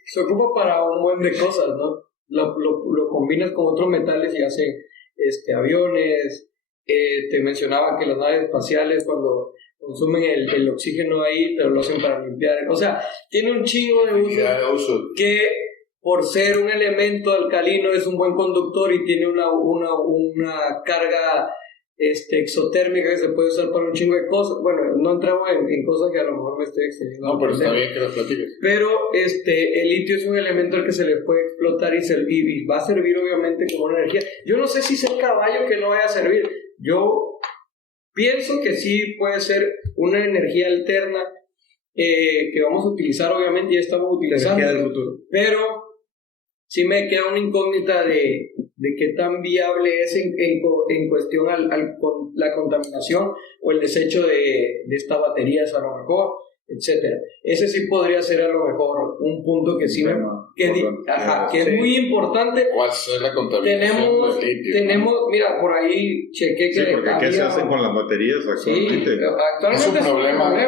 Se ocupa para un buen de cosas, ¿no? Lo combinas con otros metales y hace aviones. Te mencionaba que las naves espaciales cuando consumen el oxígeno ahí, pero lo hacen para limpiar. O sea, tiene un chingo de uso que por ser un elemento alcalino es un buen conductor y tiene una carga exotérmica que se puede usar para un chingo de cosas. Bueno, no entramos en cosas que a lo mejor me estoy excediendo. No, pero está bien que las platiques. Pero el litio es un elemento al que se le puede explotar y va a servir obviamente como una energía. Yo no sé si es el caballo que no vaya a servir. Yo pienso que sí puede ser una energía alterna que vamos a utilizar, obviamente ya estamos utilizando. Energía del futuro. Pero sí me queda una incógnita de qué tan viable es en cuestión con la contaminación o el desecho de estas baterías a lo mejor, etcétera. Ese sí podría ser a lo mejor un punto que sí que es muy importante. ¿Cuál es la contaminación del litio? Tenemos, mira, por ahí chequé que porque ¿qué se hacen con las baterías actualmente? Sí, actualmente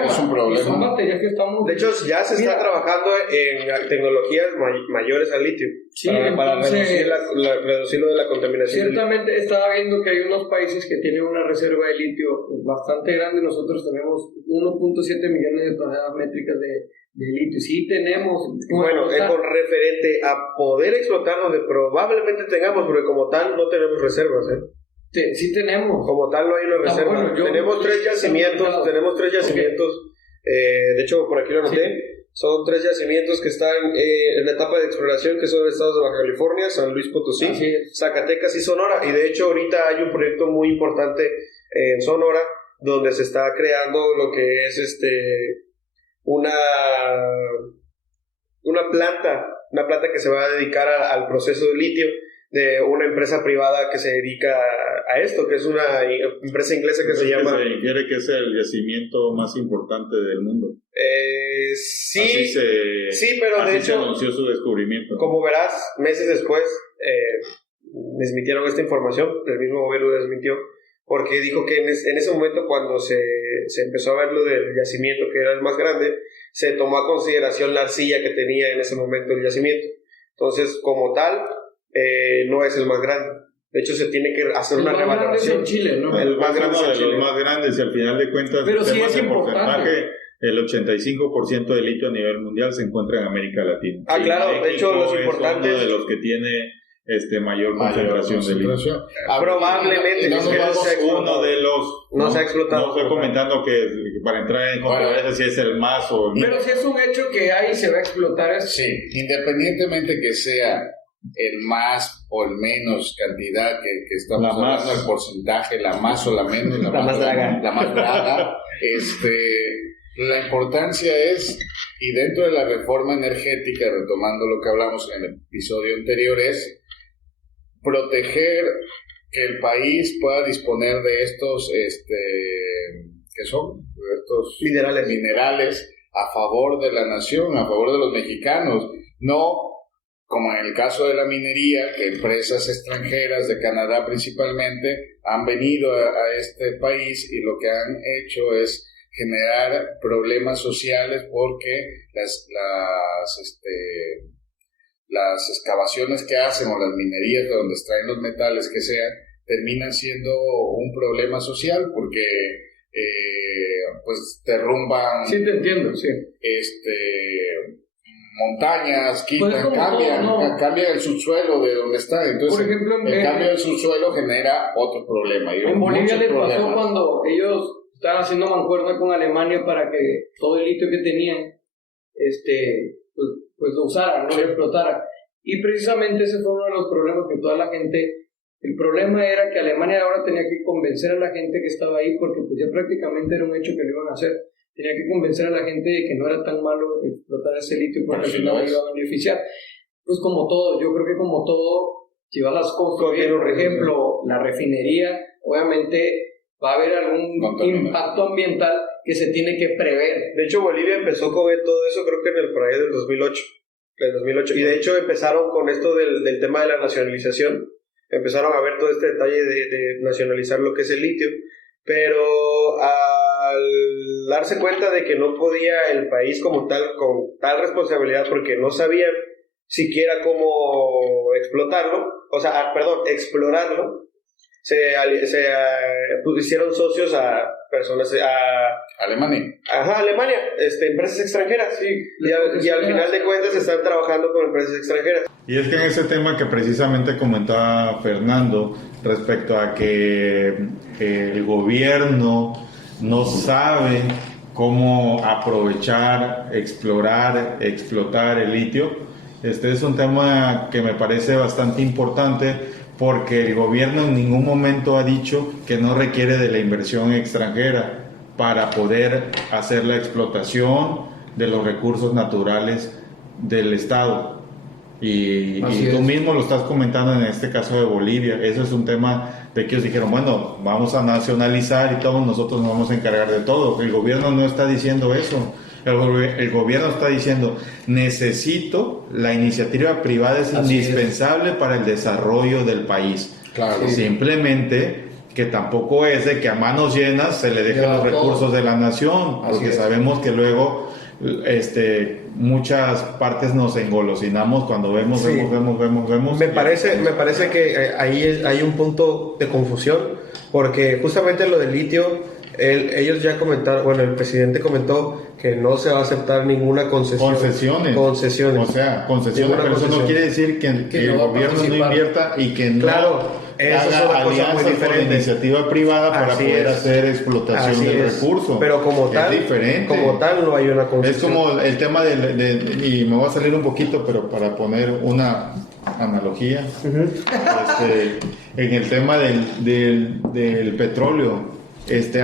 es un problema. Son baterías que estamos... De hecho, ya se está trabajando en tecnologías mayores al litio. Sí, para reducir lo de la contaminación. Ciertamente estaba viendo que hay unos países que tienen una reserva de litio bastante grande. Nosotros tenemos 1.7 millones de toneladas métricas de litio. Sí tenemos... Bueno, es con referente a poder explotar donde probablemente tengamos, porque como tal no tenemos reservas, Sí tenemos. Como tal no hay una reserva. Bueno, tenemos tres yacimientos. De hecho, por aquí lo anoté. Sí. Son 3 yacimientos que están en la etapa de exploración, que son los estados de Baja California, San Luis Potosí, Zacatecas y Sonora. Y de hecho ahorita hay un proyecto muy importante en Sonora, donde se está creando lo que es una planta que se va a dedicar al proceso de litio, de una empresa privada que se dedica a esto, que es una empresa inglesa que se llama... Se infiere que es el yacimiento más importante del mundo. Sí, pero así de hecho... se anunció su descubrimiento. Como verás, meses después desmintieron esta información, el mismo gobierno desmintió, porque dijo que en ese momento cuando se empezó a ver lo del yacimiento, que era el más grande, se tomó a consideración la arcilla que tenía en ese momento el yacimiento. Entonces, como tal, no es el más grande. De hecho, se tiene que hacer una revaloración. En Chile, ¿no? El más grande es de los más grandes, y al final de cuentas, pero sí es de importante. Porcentaje, el 85% del litio a nivel mundial se encuentra en América Latina. Ah, claro, México de hecho, los importantes... es uno de los que tiene mayor concentración de litio. Probablemente no se ha explotado. No estoy comentando que para entrar en controversia si es el más o el... Pero si es un hecho que hay y se va a explotar. Sí, independientemente que sea el más o el menos cantidad que estamos hablando, el porcentaje, la más o la menos, la más draga, la importancia es, y dentro de la reforma energética, retomando lo que hablamos en el episodio anterior, es proteger que el país pueda disponer de estos, ¿qué son? De estos minerales a favor de la nación, a favor de los mexicanos, no como en el caso de la minería, que empresas extranjeras de Canadá principalmente han venido a este país y lo que han hecho es generar problemas sociales porque las excavaciones que hacen o las minerías de donde extraen los metales que sean terminan siendo un problema social porque pues derrumban. Sí, te entiendo, sí. Montañas, quitan, cambian el subsuelo de donde está. Entonces, por ejemplo, el cambio del subsuelo genera otro problema. En Bolivia les pasó cuando ellos estaban haciendo mancuerna con Alemania para que todo el litio que tenían pues lo usaran, no lo explotaran. Y precisamente ese fue uno de los problemas que toda la gente... El problema era que Alemania ahora tenía que convencer a la gente que estaba ahí, porque pues ya prácticamente era un hecho que lo iban a hacer. Tenía que convencer a la gente de que no era tan malo explotar ese litio porque al final iba a beneficiar. Pues como todo, yo creo que como todo, si vas a construir, por ejemplo, la refinería, obviamente va a haber algún impacto ambiental que se tiene que prever. De hecho, Bolivia empezó con todo eso, creo que por ahí del 2008. Y de hecho empezaron con esto del tema de la nacionalización. Empezaron a ver todo este detalle de nacionalizar lo que es el litio. Pero al darse cuenta de que no podía el país como tal, con tal responsabilidad, porque no sabían siquiera cómo explorarlo, hicieron socios a personas, Alemania. Alemania, empresas extranjeras, sí, y al final de cuentas están trabajando con empresas extranjeras. Y es que en ese tema que precisamente comentaba Fernando respecto a que el gobierno no sabe cómo aprovechar, explorar, explotar el litio, este es un tema que me parece bastante importante, porque el gobierno en ningún momento ha dicho que no requiere de la inversión extranjera para poder hacer la explotación de los recursos naturales del Estado. Y tú mismo lo estás comentando en este caso de Bolivia. Eso es un tema de que ellos dijeron, bueno, vamos a nacionalizar y todos nosotros nos vamos a encargar de todo. El gobierno no está diciendo eso. El gobierno está diciendo, necesito, la iniciativa privada es indispensable para el desarrollo del país. Claro. Simplemente que tampoco es de que a manos llenas se le dejen los recursos de la nación, porque sabemos que luego muchas partes nos engolosinamos cuando vemos. Me parece que ahí hay un punto de confusión, porque justamente lo del litio, ellos ya comentaron, bueno, el presidente comentó que no se va a aceptar ninguna concesión. Concesiones. O sea, concesiones, pero eso no quiere decir que el gobierno no invierta y que no haga alianzas con la iniciativa privada para poder hacer explotación del recurso. Pero como tal no hay una concesión. Es como el tema y me voy a salir un poquito, pero para poner una analogía, en el tema del petróleo,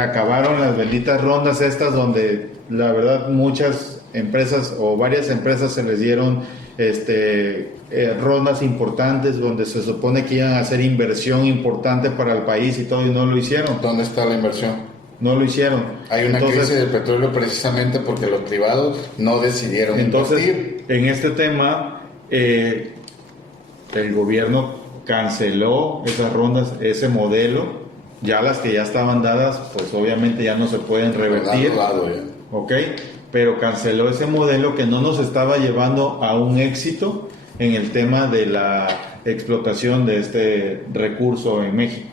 acabaron las benditas rondas estas donde la verdad muchas empresas o varias empresas se les dieron rondas importantes donde se supone que iban a hacer inversión importante para el país y todo, y no lo hicieron. ¿Dónde está la inversión? No lo hicieron. Hay una crisis del petróleo precisamente porque los privados no decidieron invertir. En este tema el gobierno canceló esas rondas, ese modelo. Ya las que ya estaban dadas, pues obviamente ya no se pueden revertir. ¿Ok? Pero canceló ese modelo que no nos estaba llevando a un éxito en el tema de la explotación de este recurso en México.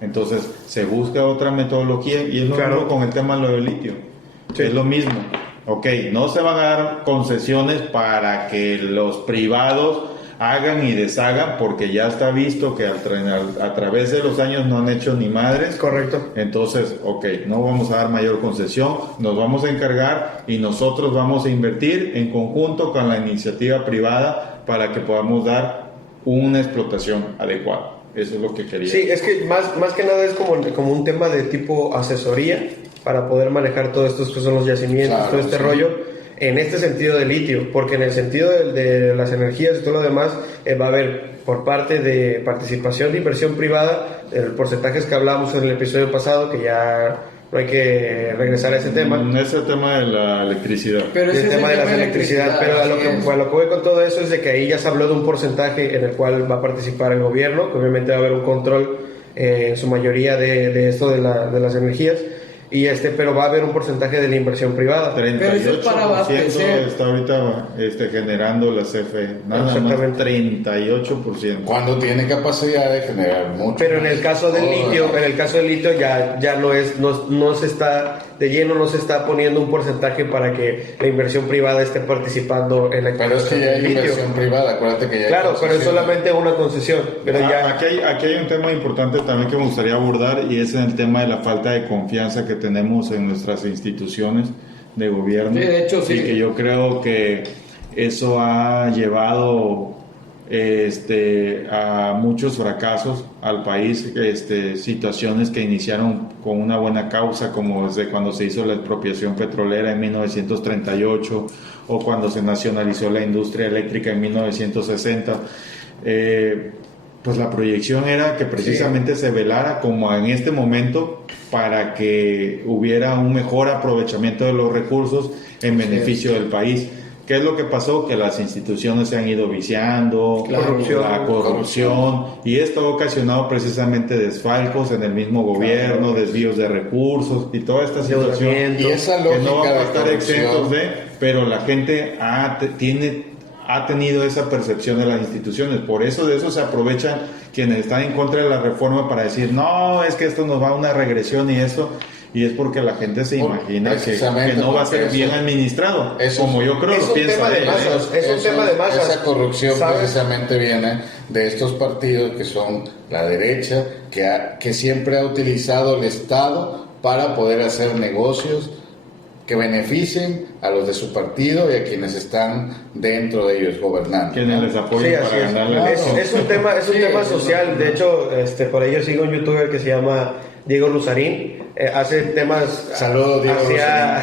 Entonces se busca otra metodología y es lo mismo con el tema de lo del litio. Sí. Es lo mismo. Ok, no se van a dar concesiones para que los privados hagan y deshagan, porque ya está visto que a través de los años no han hecho ni madres. Correcto. Entonces, ok, no vamos a dar mayor concesión, nos vamos a encargar y nosotros vamos a invertir en conjunto con la iniciativa privada para que podamos dar una explotación adecuada. Eso es lo que quería. Sí, es que más que nada es como un tema de tipo asesoría para poder manejar todos estos que son los yacimientos, todo este rollo. En este sentido de litio, porque en el sentido de las energías y todo lo demás va a haber por parte de participación de inversión privada, el porcentajes que hablamos en el episodio pasado, que ya no hay que regresar a ese tema. Ese tema de la electricidad. Pero el tema de la electricidad, pero a lo que voy con todo eso es de que ahí ya se habló de un porcentaje en el cual va a participar el gobierno, que obviamente va a haber un control en su mayoría de esto de las energías. Pero va a haber un porcentaje de la inversión privada. 38% está ahorita generando la CFE. Nada más 38%. Cuando tiene capacidad de generar mucho. Pero en el caso del litio, ya no se está de lleno, no se está poniendo un porcentaje para que la inversión privada esté participando en la Pero es que ya hay inversión privada, acuérdate que ya hay. Claro, pero es solamente una concesión. Pero aquí hay un tema importante también que me gustaría abordar, y es el tema de la falta de confianza que tenemos en nuestras instituciones de gobierno. Sí, de hecho, sí. Y que yo creo que eso ha llevado a muchos fracasos al país, situaciones que iniciaron con una buena causa, como desde cuando se hizo la expropiación petrolera en 1938 o cuando se nacionalizó la industria eléctrica en 1960. Pues la proyección era que precisamente se velara, como en este momento para que hubiera un mejor aprovechamiento de los recursos en beneficio del país. ¿Qué es lo que pasó? Que las instituciones se han ido viciando, la corrupción, y esto ha ocasionado precisamente desfalcos en el mismo gobierno, desvíos de recursos y toda esta situación y esa que no vamos lógica a de estar exentos de, pero la gente ha tenido esa percepción de las instituciones. Por eso de eso se aprovechan quienes están en contra de la reforma para decir, no, es que esto nos va a una regresión y esto... Y es porque la gente se imagina que no va a ser bien administrado, como yo creo que piensa él. Es un tema de masas. Esa corrupción, ¿sabes? precisamente viene de estos partidos que son la derecha, que siempre ha utilizado el Estado para poder hacer negocios que beneficien a los de su partido y a quienes están dentro de ellos gobernando. Quienes les apoyan para ganarle. Es un tema social. De hecho, por ahí yo sigo un youtuber que se llama Diego Rusarín. Hace temas Saludos, Diego Rusarín.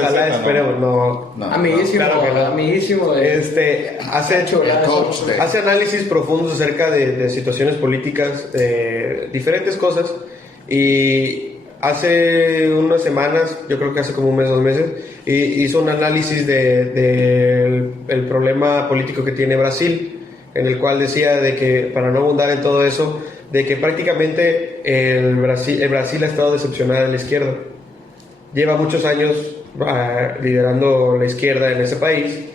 Ojalá, esperemos, no. Amiguísimo, claro que no. amiguísimo de... hace análisis profundos acerca de situaciones políticas, diferentes cosas, y hace unas semanas, yo creo que hace como un mes, 2 meses, hizo un análisis del problema político que tiene Brasil, en el cual decía de que, para no abundar en todo eso, de que prácticamente el Brasil ha estado decepcionado de la izquierda. Lleva muchos años liderando la izquierda en ese país,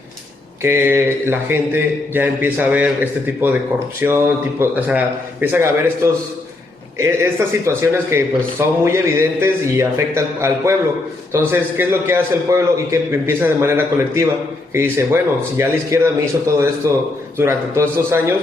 que la gente ya empieza a ver este tipo de corrupción, empiezan a ver estas situaciones que pues son muy evidentes y afectan al pueblo. Entonces, ¿qué es lo que hace el pueblo? Y que empieza de manera colectiva, que dice, bueno, si ya la izquierda me hizo todo esto durante todos estos años,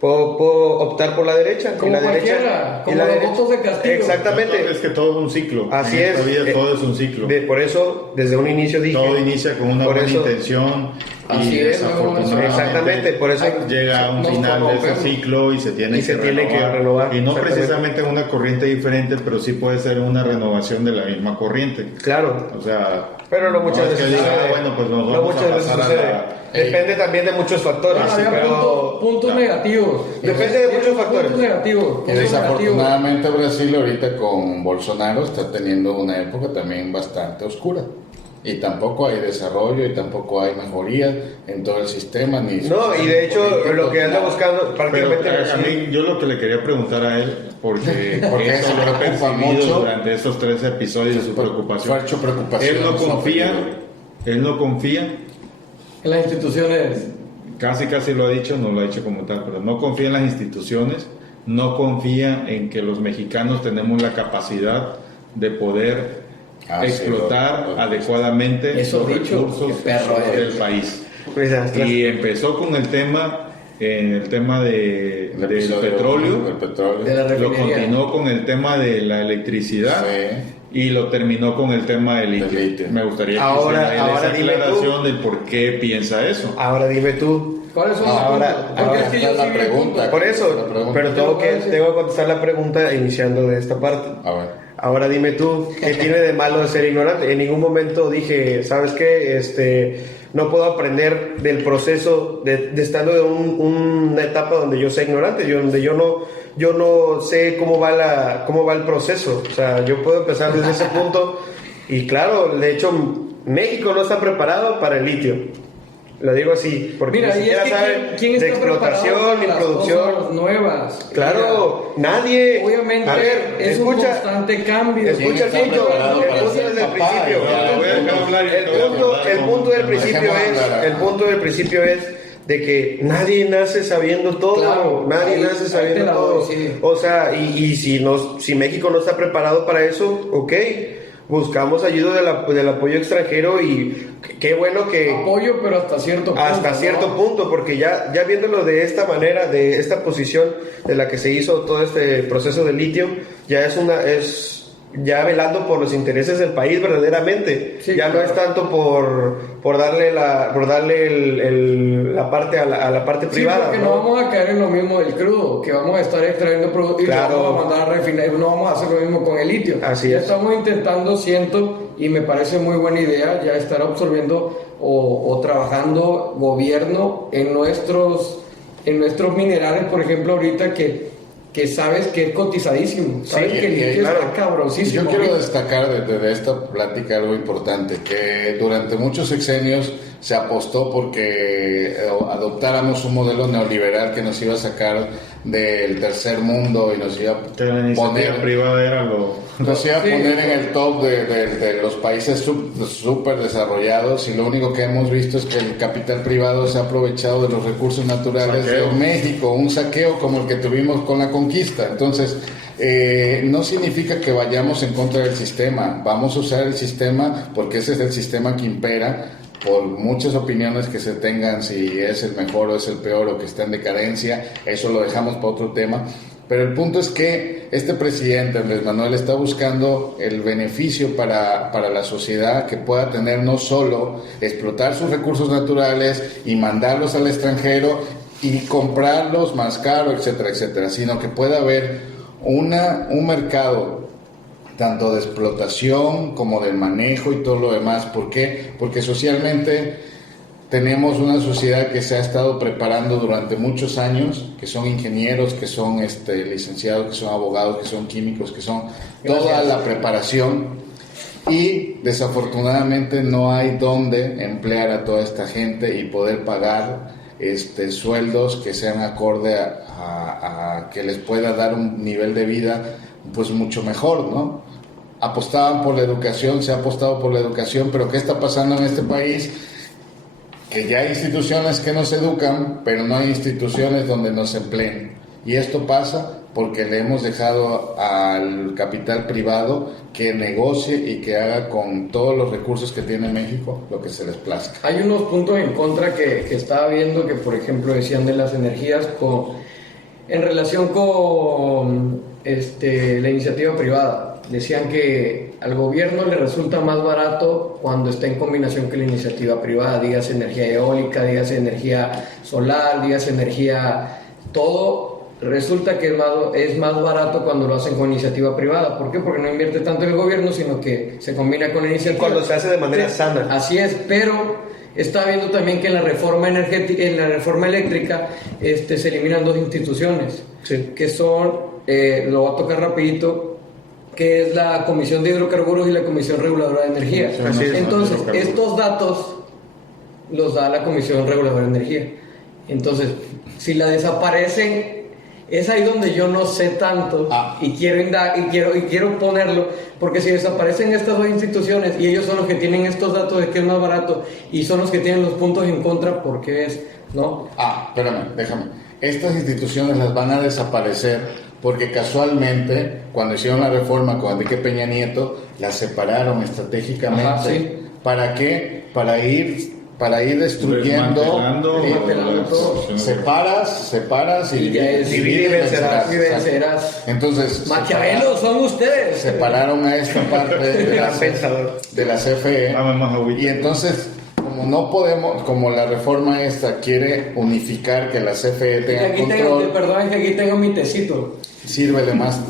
puedo optar por la derecha. Como la cualquiera, derecha, como los votos de castigo. Exactamente. Es que todo es un ciclo. Así en esta es. vida todo es un ciclo. Por eso, desde un inicio dije... Todo inicia con una buena intención y desafortunadamente exactamente, por eso llega a un final de ese ciclo y se tiene que renovar. Y no precisamente una corriente diferente, pero sí puede ser una renovación de la misma corriente. Claro. O sea... Pero no muchas veces sucede. Bueno, pues nos vamos a pasar a la... Depende también de muchos factores. Puntos negativos. Depende de muchos factores. Puntos negativos. Y desafortunadamente Brasil ahorita con Bolsonaro está teniendo una época también bastante oscura. Y tampoco hay desarrollo y tampoco hay mejoría en todo el sistema. Y de hecho lo que anda buscando prácticamente... Pero a mí, yo lo que le quería preguntar a él, porque eso lo he percibido durante estos 3 episodios de su preocupación. Él no confía en las instituciones. Casi lo ha dicho, no lo ha dicho como tal, pero no confía en las instituciones, no confía en que los mexicanos tenemos la capacidad de poder explotar adecuadamente los recursos del país. Y empezó con el tema del petróleo, lo continuó con el tema de la electricidad y lo terminó con el tema del litio. Me gustaría que hiciera esa aclaración del por qué piensa eso. Ahora dime tú. ¿Cuáles son la pregunta? Por eso, pero tengo que contestar la pregunta iniciando de esta parte. Ahora dime tú, ¿qué tiene de malo de ser ignorante? En ningún momento dije, ¿sabes qué? No puedo aprender del proceso de estando en una etapa donde yo sea ignorante, donde yo no sé cómo va el proceso. O sea, yo puedo empezar desde ese punto. Y claro, de hecho, México no está preparado para el litio. Lo digo así, porque ni siquiera saben de explotación ni producción nuevas. Claro, nadie. Obviamente, es un constante cambio. Escucha el punto desde el principio. El punto del principio es de que nadie nace sabiendo todo, nace sabiendo todo. Sí. O sea, y si México no está preparado para eso, ok. Buscamos ayuda del apoyo extranjero y qué bueno que... Apoyo, pero hasta cierto punto. Hasta cierto punto, porque ya viéndolo de esta manera, de esta posición de la que se hizo todo este proceso de litio, ya es ya velando por los intereses del país verdaderamente. Sí, ya no es tanto por darle la parte a la parte privada. Porque no vamos a caer en lo mismo del crudo, que vamos a estar extrayendo productos y lo vamos a mandar a refinar. No vamos a hacer lo mismo con el litio. Así ya es. Estamos intentando, y me parece muy buena idea, ya estar absorbiendo o trabajando gobierno en nuestros minerales, por ejemplo, ahorita que que sabes que es cotizadísimo, sabes que el litio está cabroncísimo. Yo quiero destacar de esta plática algo importante, que durante muchos sexenios se apostó porque adoptáramos un modelo neoliberal que nos iba a sacar del tercer mundo y nos iba a Que la iniciativa privada era nos iba a poner en el top de los países súper desarrollados, y lo único que hemos visto es que el capital privado se ha aprovechado de los recursos naturales de México, un saqueo como el que tuvimos con la conquista. Entonces, no significa que vayamos en contra del sistema, vamos a usar el sistema porque ese es el sistema que impera, por muchas opiniones que se tengan, si es el mejor o es el peor o que está en decadencia, eso lo dejamos para otro tema. Pero el punto es que este presidente, Andrés Manuel, está buscando el beneficio para la sociedad, que pueda tener no solo explotar sus recursos naturales y mandarlos al extranjero y comprarlos más caro, etcétera, etcétera, sino que pueda haber un mercado tanto de explotación como del manejo y todo lo demás. ¿Por qué? Porque socialmente tenemos una sociedad que se ha estado preparando durante muchos años, que son ingenieros, que son licenciados, que son abogados, que son químicos, que son toda la preparación, y desafortunadamente no hay donde emplear a toda esta gente y poder pagar sueldos que sean acorde a que les pueda dar un nivel de vida pues mucho mejor, ¿no? Apostaban por la educación, se ha apostado por la educación, pero ¿qué está pasando en este país? Que ya hay instituciones que nos educan, pero no hay instituciones donde nos empleen. Y esto pasa porque le hemos dejado al capital privado que negocie y que haga con todos los recursos que tiene México lo que se les plazca. Hay unos puntos en contra que estaba viendo, que por ejemplo decían de las energías en relación con la iniciativa privada. Decían que al gobierno le resulta más barato cuando está en combinación con la iniciativa privada, dígase energía eólica, dígase energía solar, dígase energía, todo resulta que es más barato cuando lo hacen con iniciativa privada. ¿Por qué? Porque no invierte tanto el gobierno, sino que se combina con la iniciativa. Cuando se hace de manera sana. Así es, pero está viendo también que en la reforma energética, en la reforma eléctrica, se eliminan dos instituciones, que son, lo voy a tocar rapidito, que es la Comisión de Hidrocarburos y la Comisión Reguladora de Energía. Entonces, estos datos los da la Comisión Reguladora de Energía. Entonces, si la desaparecen, es ahí donde yo no sé tanto y quiero ponerlo, porque si desaparecen estas dos instituciones y ellos son los que tienen estos datos de que es más barato y son los que tienen los puntos en contra, ¿por qué es? ¿No? Espérame, déjame. Estas instituciones las van a desaparecer porque casualmente, cuando hicieron la reforma con Enrique Peña Nieto, las separaron estratégicamente. ¿Para qué? Para ir destruyendo, separas y vencerás. Entonces, Maquiavelo son ustedes. Separaron a esta parte de la CFE, y entonces, como no podemos, como la reforma esta quiere unificar, que la CFE tenga control. Perdón, que aquí tengo mi tecito. Sírvele más,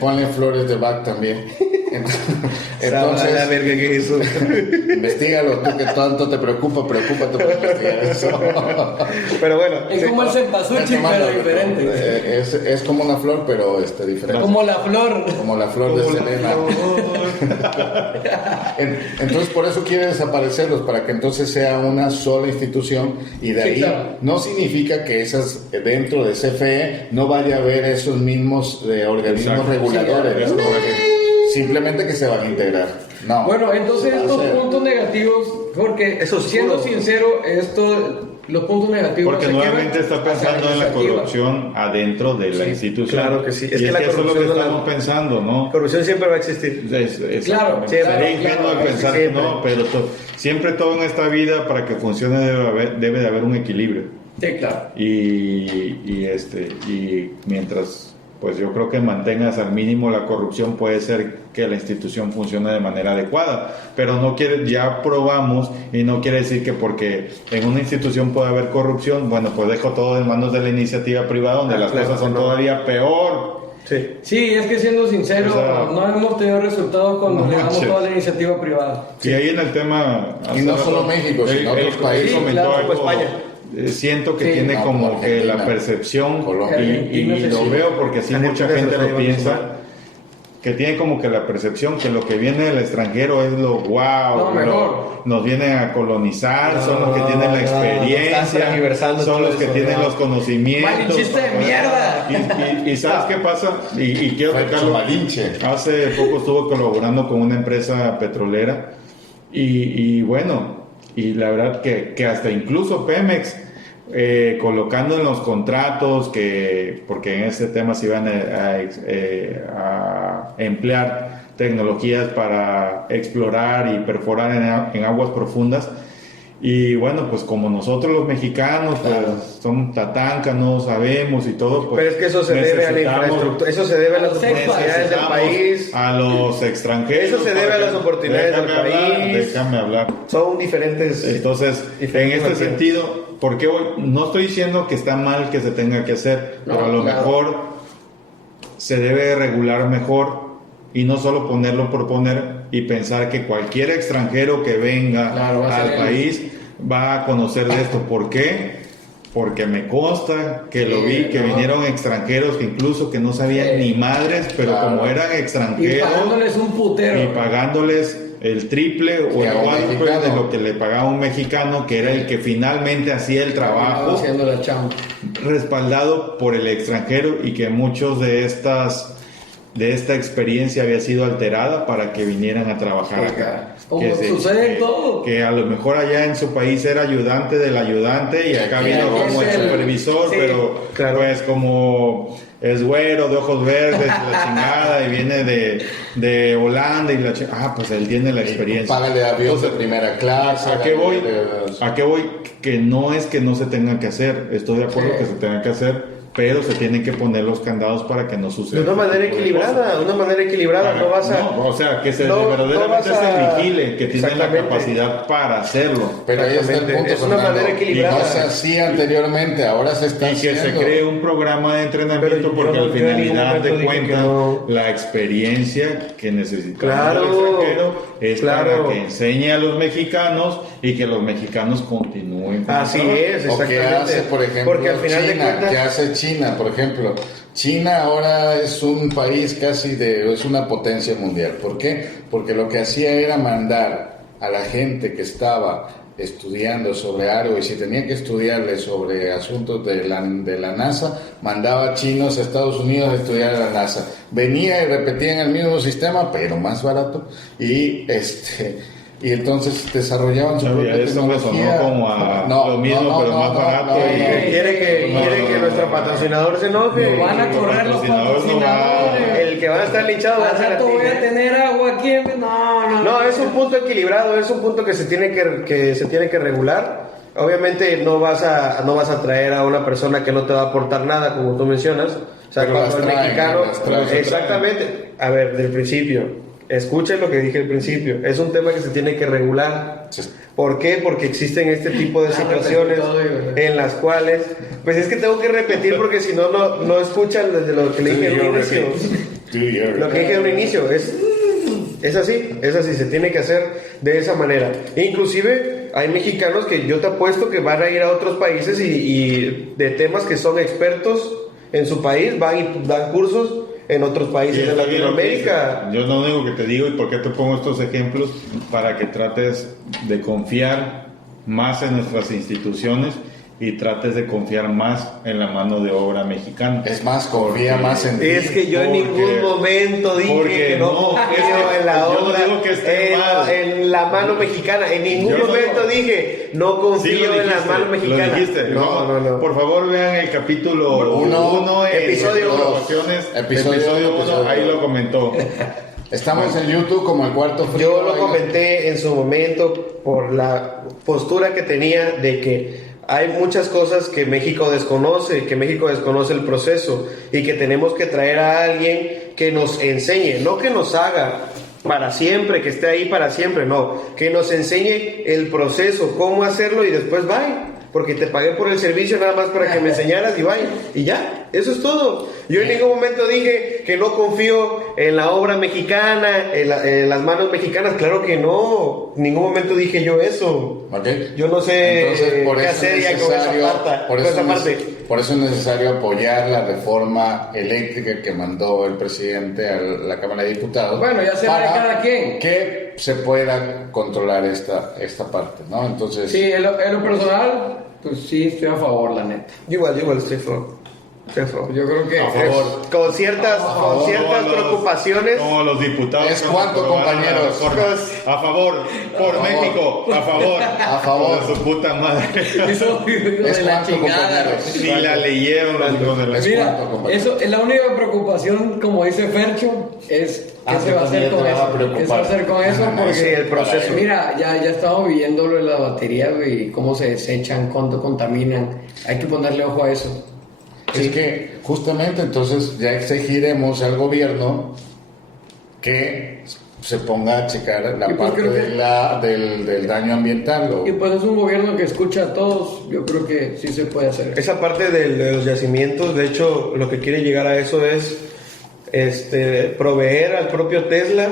ponle flores de Bach también. Entonces, la verga que es eso. Investígalo, tú que tanto te preocúpate por investigar eso. Pero bueno, es como el cempasúchil, pero diferente. Es como una flor, pero diferente. Como la flor. Como la flor de Selena. Entonces, por eso quiere desaparecerlos, para que entonces sea una sola institución, y de ahí no significa que esas dentro de CFE no vaya a haber esos mismos organismos reguladores. Simplemente que se van a integrar. No. Bueno, entonces estos puntos negativos, porque siendo sincero, los puntos negativos. Porque nuevamente está pensando en la corrupción adentro de la institución. Claro que sí. Es que la eso es lo que estamos pensando, ¿no? Corrupción siempre va a existir. Claro. Sería ingenuo pensar que no, pero siempre todo en esta vida, para que funcione, debe de haber un equilibrio. Sí, claro. Y mientras, pues yo creo que mantengas al mínimo la corrupción, puede ser que la institución funcione de manera adecuada, pero ya probamos, y no quiere decir que porque en una institución puede haber corrupción, bueno, pues dejo todo en manos de la iniciativa privada, donde las cosas son todavía peor. Sí, es que siendo sincero, no hemos tenido resultados cuando le damos toda la iniciativa privada. Y ahí en el tema, y no solo México, sino otros países. Claro, España. siento que Sí, tiene no, como como que Argentina, la percepción, Colombia. y lo veo porque así mucha Argentina gente se lo está piensa, llevando que tiene como que la percepción que lo que viene del extranjero es lo wow, No, mejor. nos vienen a colonizar, son los que No, tienen la no, estás experiencia, tergiversando son todo los que eso, tienen no. los conocimientos. Malinchista de mierda. Y ¿sabes qué pasa? Y quiero Fue tocarlo. Malinche. Hace poco estuve colaborando con una empresa petrolera y bueno, y la verdad que hasta incluso Pemex, colocando en los contratos porque en ese tema se iban a emplear tecnologías para explorar y perforar en aguas profundas. Y bueno, pues como nosotros los mexicanos, pues somos tatanca, no sabemos y todo, pues Pero es que eso se debe a la infraestructura, eso se debe a las oportunidades del país, a los extranjeros. Eso se debe a las oportunidades del país. Déjame hablar. son diferentes. Entonces, en diferentes este vertientes. sentido, porque no estoy diciendo que está mal que se tenga que hacer, No, pero a lo claro. mejor se debe regular mejor y no solo ponerlo por poner y pensar que cualquier extranjero que venga Claro, va a al ser país va a conocer de esto. ¿Por qué? Porque me consta que lo vi, que no. vinieron extranjeros que incluso que no sabían ni madres, pero Claro. como eran Y extranjeros pagándoles un putero. y pagándoles el triple o Que el a un cuádruple mexicano. de lo que le pagaba un mexicano, que era el que finalmente hacía el trabajo, Haciendo la chamba. respaldado por el extranjero, y que muchos de esta experiencia había sido alterada para que vinieran a trabajar acá. Como Que sucede en todo. que a lo mejor allá en su país era ayudante del ayudante y acá aquí vino como el es el- supervisor, sí, pero claro. pues como es güero, de ojos verdes, la chingada, y viene de Holanda y pues él tiene la experiencia. Págale avión de Entonces, primera clase. ¿A qué voy? de- ¿A qué voy? Que no es que no se tengan que hacer, estoy de acuerdo Sí. que se tengan que hacer, pero se tienen que poner los candados para que no suceda. De una manera este tipo de cosas. equilibrada, no vas a. No, o sea, que no verdaderamente vas a- se vigile, que tienen la Exactamente. capacidad para hacerlo. Pero ahí está el Exactamente. punto, Es una Fernando. manera equilibrada. Y no se hacía anteriormente, ahora se está Y que se haciendo. cree un programa de entrenamiento, Pero yo porque no- al yo en ningún finalidad momento de dije cuentas que no. la experiencia que necesitamos Claro, el extranjero es claro. para que enseñe a los mexicanos y que los mexicanos continúen con Así el trabajo. es, O exactamente. que hace, por ejemplo, Porque al final China, de cuentas. que hace China, por ejemplo. China ahora es un país es una potencia mundial. ¿Por qué? Porque lo que hacía era mandar a la gente que estaba estudiando sobre algo, y si tenía que estudiarle sobre asuntos de la NASA, mandaba chinos a Estados Unidos a estudiar a la NASA. Venía y repetía en el mismo sistema, pero más barato, y entonces desarrollaban su propia Eso me sonó tecnología. como a lo mismo, pero más barato. Quiere que nuestro patrocinador se enoje. Lo van a correr los patrocinadores. El que van a estar linchados va a Al ser a rato ti. voy a tener agua aquí. No, es un punto equilibrado, es un punto que se tiene que regular. Obviamente no vas a traer a una persona que no te va a aportar nada, como tú mencionas. O sea, Pero cuando las el traen, mexicano, las traen. exactamente. A ver, del principio. Escuchen lo que dije al principio. Es un tema que se tiene que regular. Sí. ¿Por qué? Porque existen este tipo de situaciones en las cuales, pues es que tengo que repetir porque si no, no escuchan desde lo que le dije en un inicio. Lo que dije en un inicio es así, se tiene que hacer de esa manera. Inclusive hay mexicanos que yo te apuesto que van a ir a otros países y de temas que son expertos en su país, van y dan cursos en otros países de Latinoamérica. Yo lo único que te digo, y por qué te pongo estos ejemplos, para que trates de confiar más en nuestras instituciones y trates de confiar más en la mano de obra mexicana. Es más, confía más en ti. Es que yo en ningún momento dije que no confío en la yo no obra, digo que esté mal. en la mano mexicana. En ningún Yo no- momento dije no Sí, confío lo en la dijiste, mano mexicana. Lo dijiste. No. Por favor, vean el capítulo 1, episodio Episodio 1, ahí lo comentó. Estamos en YouTube como el cuarto frío. Yo lo comenté en su momento por la postura que tenía de que hay muchas cosas que México desconoce el proceso y que tenemos que traer a alguien que nos enseñe, no que nos haga para siempre, que esté ahí para siempre, no, que nos enseñe el proceso, cómo hacerlo y después bye. porque te pagué por el servicio nada más para que me enseñaras y vaya, y ya, eso es todo. Yo en ningún momento dije que no confío en la obra mexicana, en las manos mexicanas, claro que no, en ningún momento dije yo eso. Okay. Yo no sé Entonces, qué hacer ya con esa parte. Por eso es necesario apoyar la reforma eléctrica que mandó el presidente a la Cámara de Diputados. Bueno, ya será de cada quien. Que se pueda controlar esta parte, ¿no? Entonces... Sí, en lo personal, pues sí, estoy a favor, la neta. Igual, estoy a favor. Yo creo que... A favor. Con ciertas preocupaciones. Como los diputados. ¿Es cuánto, compañeros? A favor, por México, a favor. A favor. Por su puta madre. Eso Es de la cuánto, chingada. compañeros. Ni la leyeron los hijos de la Mira, cuánto, eso es la única preocupación, como dice Fercho, es qué se va a hacer con eso. ¿Qué se va a hacer con eso? Porque sí, el proceso. Mira, ya estamos viendo lo de las baterías, güey, cómo se desechan, cuánto contaminan. Hay que ponerle ojo a eso. Es que justamente entonces ya exigiremos al gobierno que se ponga a checar la Y pues parte creo que- del daño ambiental. Y pues es un gobierno que escucha a todos, yo creo que sí se puede hacer. Esa parte de los yacimientos, de hecho, lo que quiere llegar a eso es proveer al propio Tesla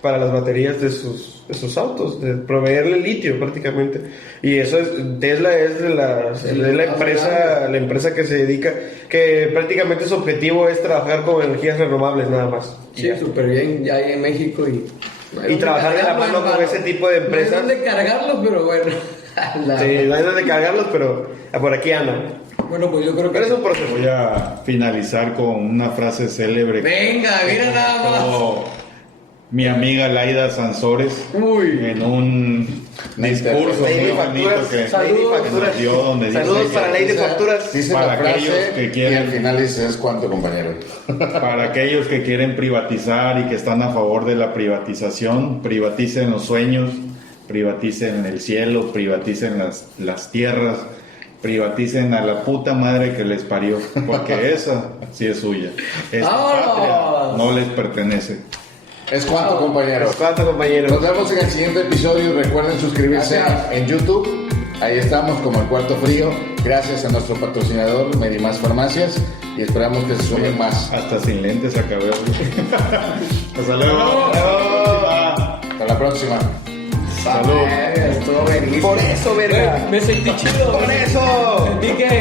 para las baterías de sus autos, de proveerle litio prácticamente. Y eso Tesla es la empresa que se dedica, que prácticamente su objetivo es trabajar con energías renovables nada más. Sí, súper bien, ya hay en México Y trabajar de la mano con ese tipo de empresas. No hay dónde cargarlos, pero bueno. Sí, no hay donde cargarlos, pero por aquí andan. Bueno, pues yo creo que... Pero es un proceso. Voy a finalizar con una frase célebre. Venga, mira nada más. Como mi amiga Laida Sansores Uy. en un discurso Lady muy Facturas, bonito que Saludos. nos dio, donde dice Saludos que- para Lady Facturas. Dice Para la frase aquellos que quieren- y al final dice es cuánto, compañero. Para aquellos que quieren privatizar y que están a favor de la privatización, privaticen los sueños, privaticen el cielo, privaticen las tierras, privaticen a la puta madre que les parió, porque esa sí es suya. Esta ¡Vámonos! patria no les pertenece. Es cuánto, compañeros. ¿Cuánto, compañeros? Nos vemos en el siguiente episodio. Recuerden suscribirse Gracias. en YouTube. Ahí estamos como El Cuarto Frío. Gracias a nuestro patrocinador Medimás Farmacias y esperamos que se sumen más. Hasta sin lentes acabé. Hasta luego. Hasta la próxima. Salud. Estuvo buenísimo. Por eso, verga. Me sentí chido. Por eso. Sentí que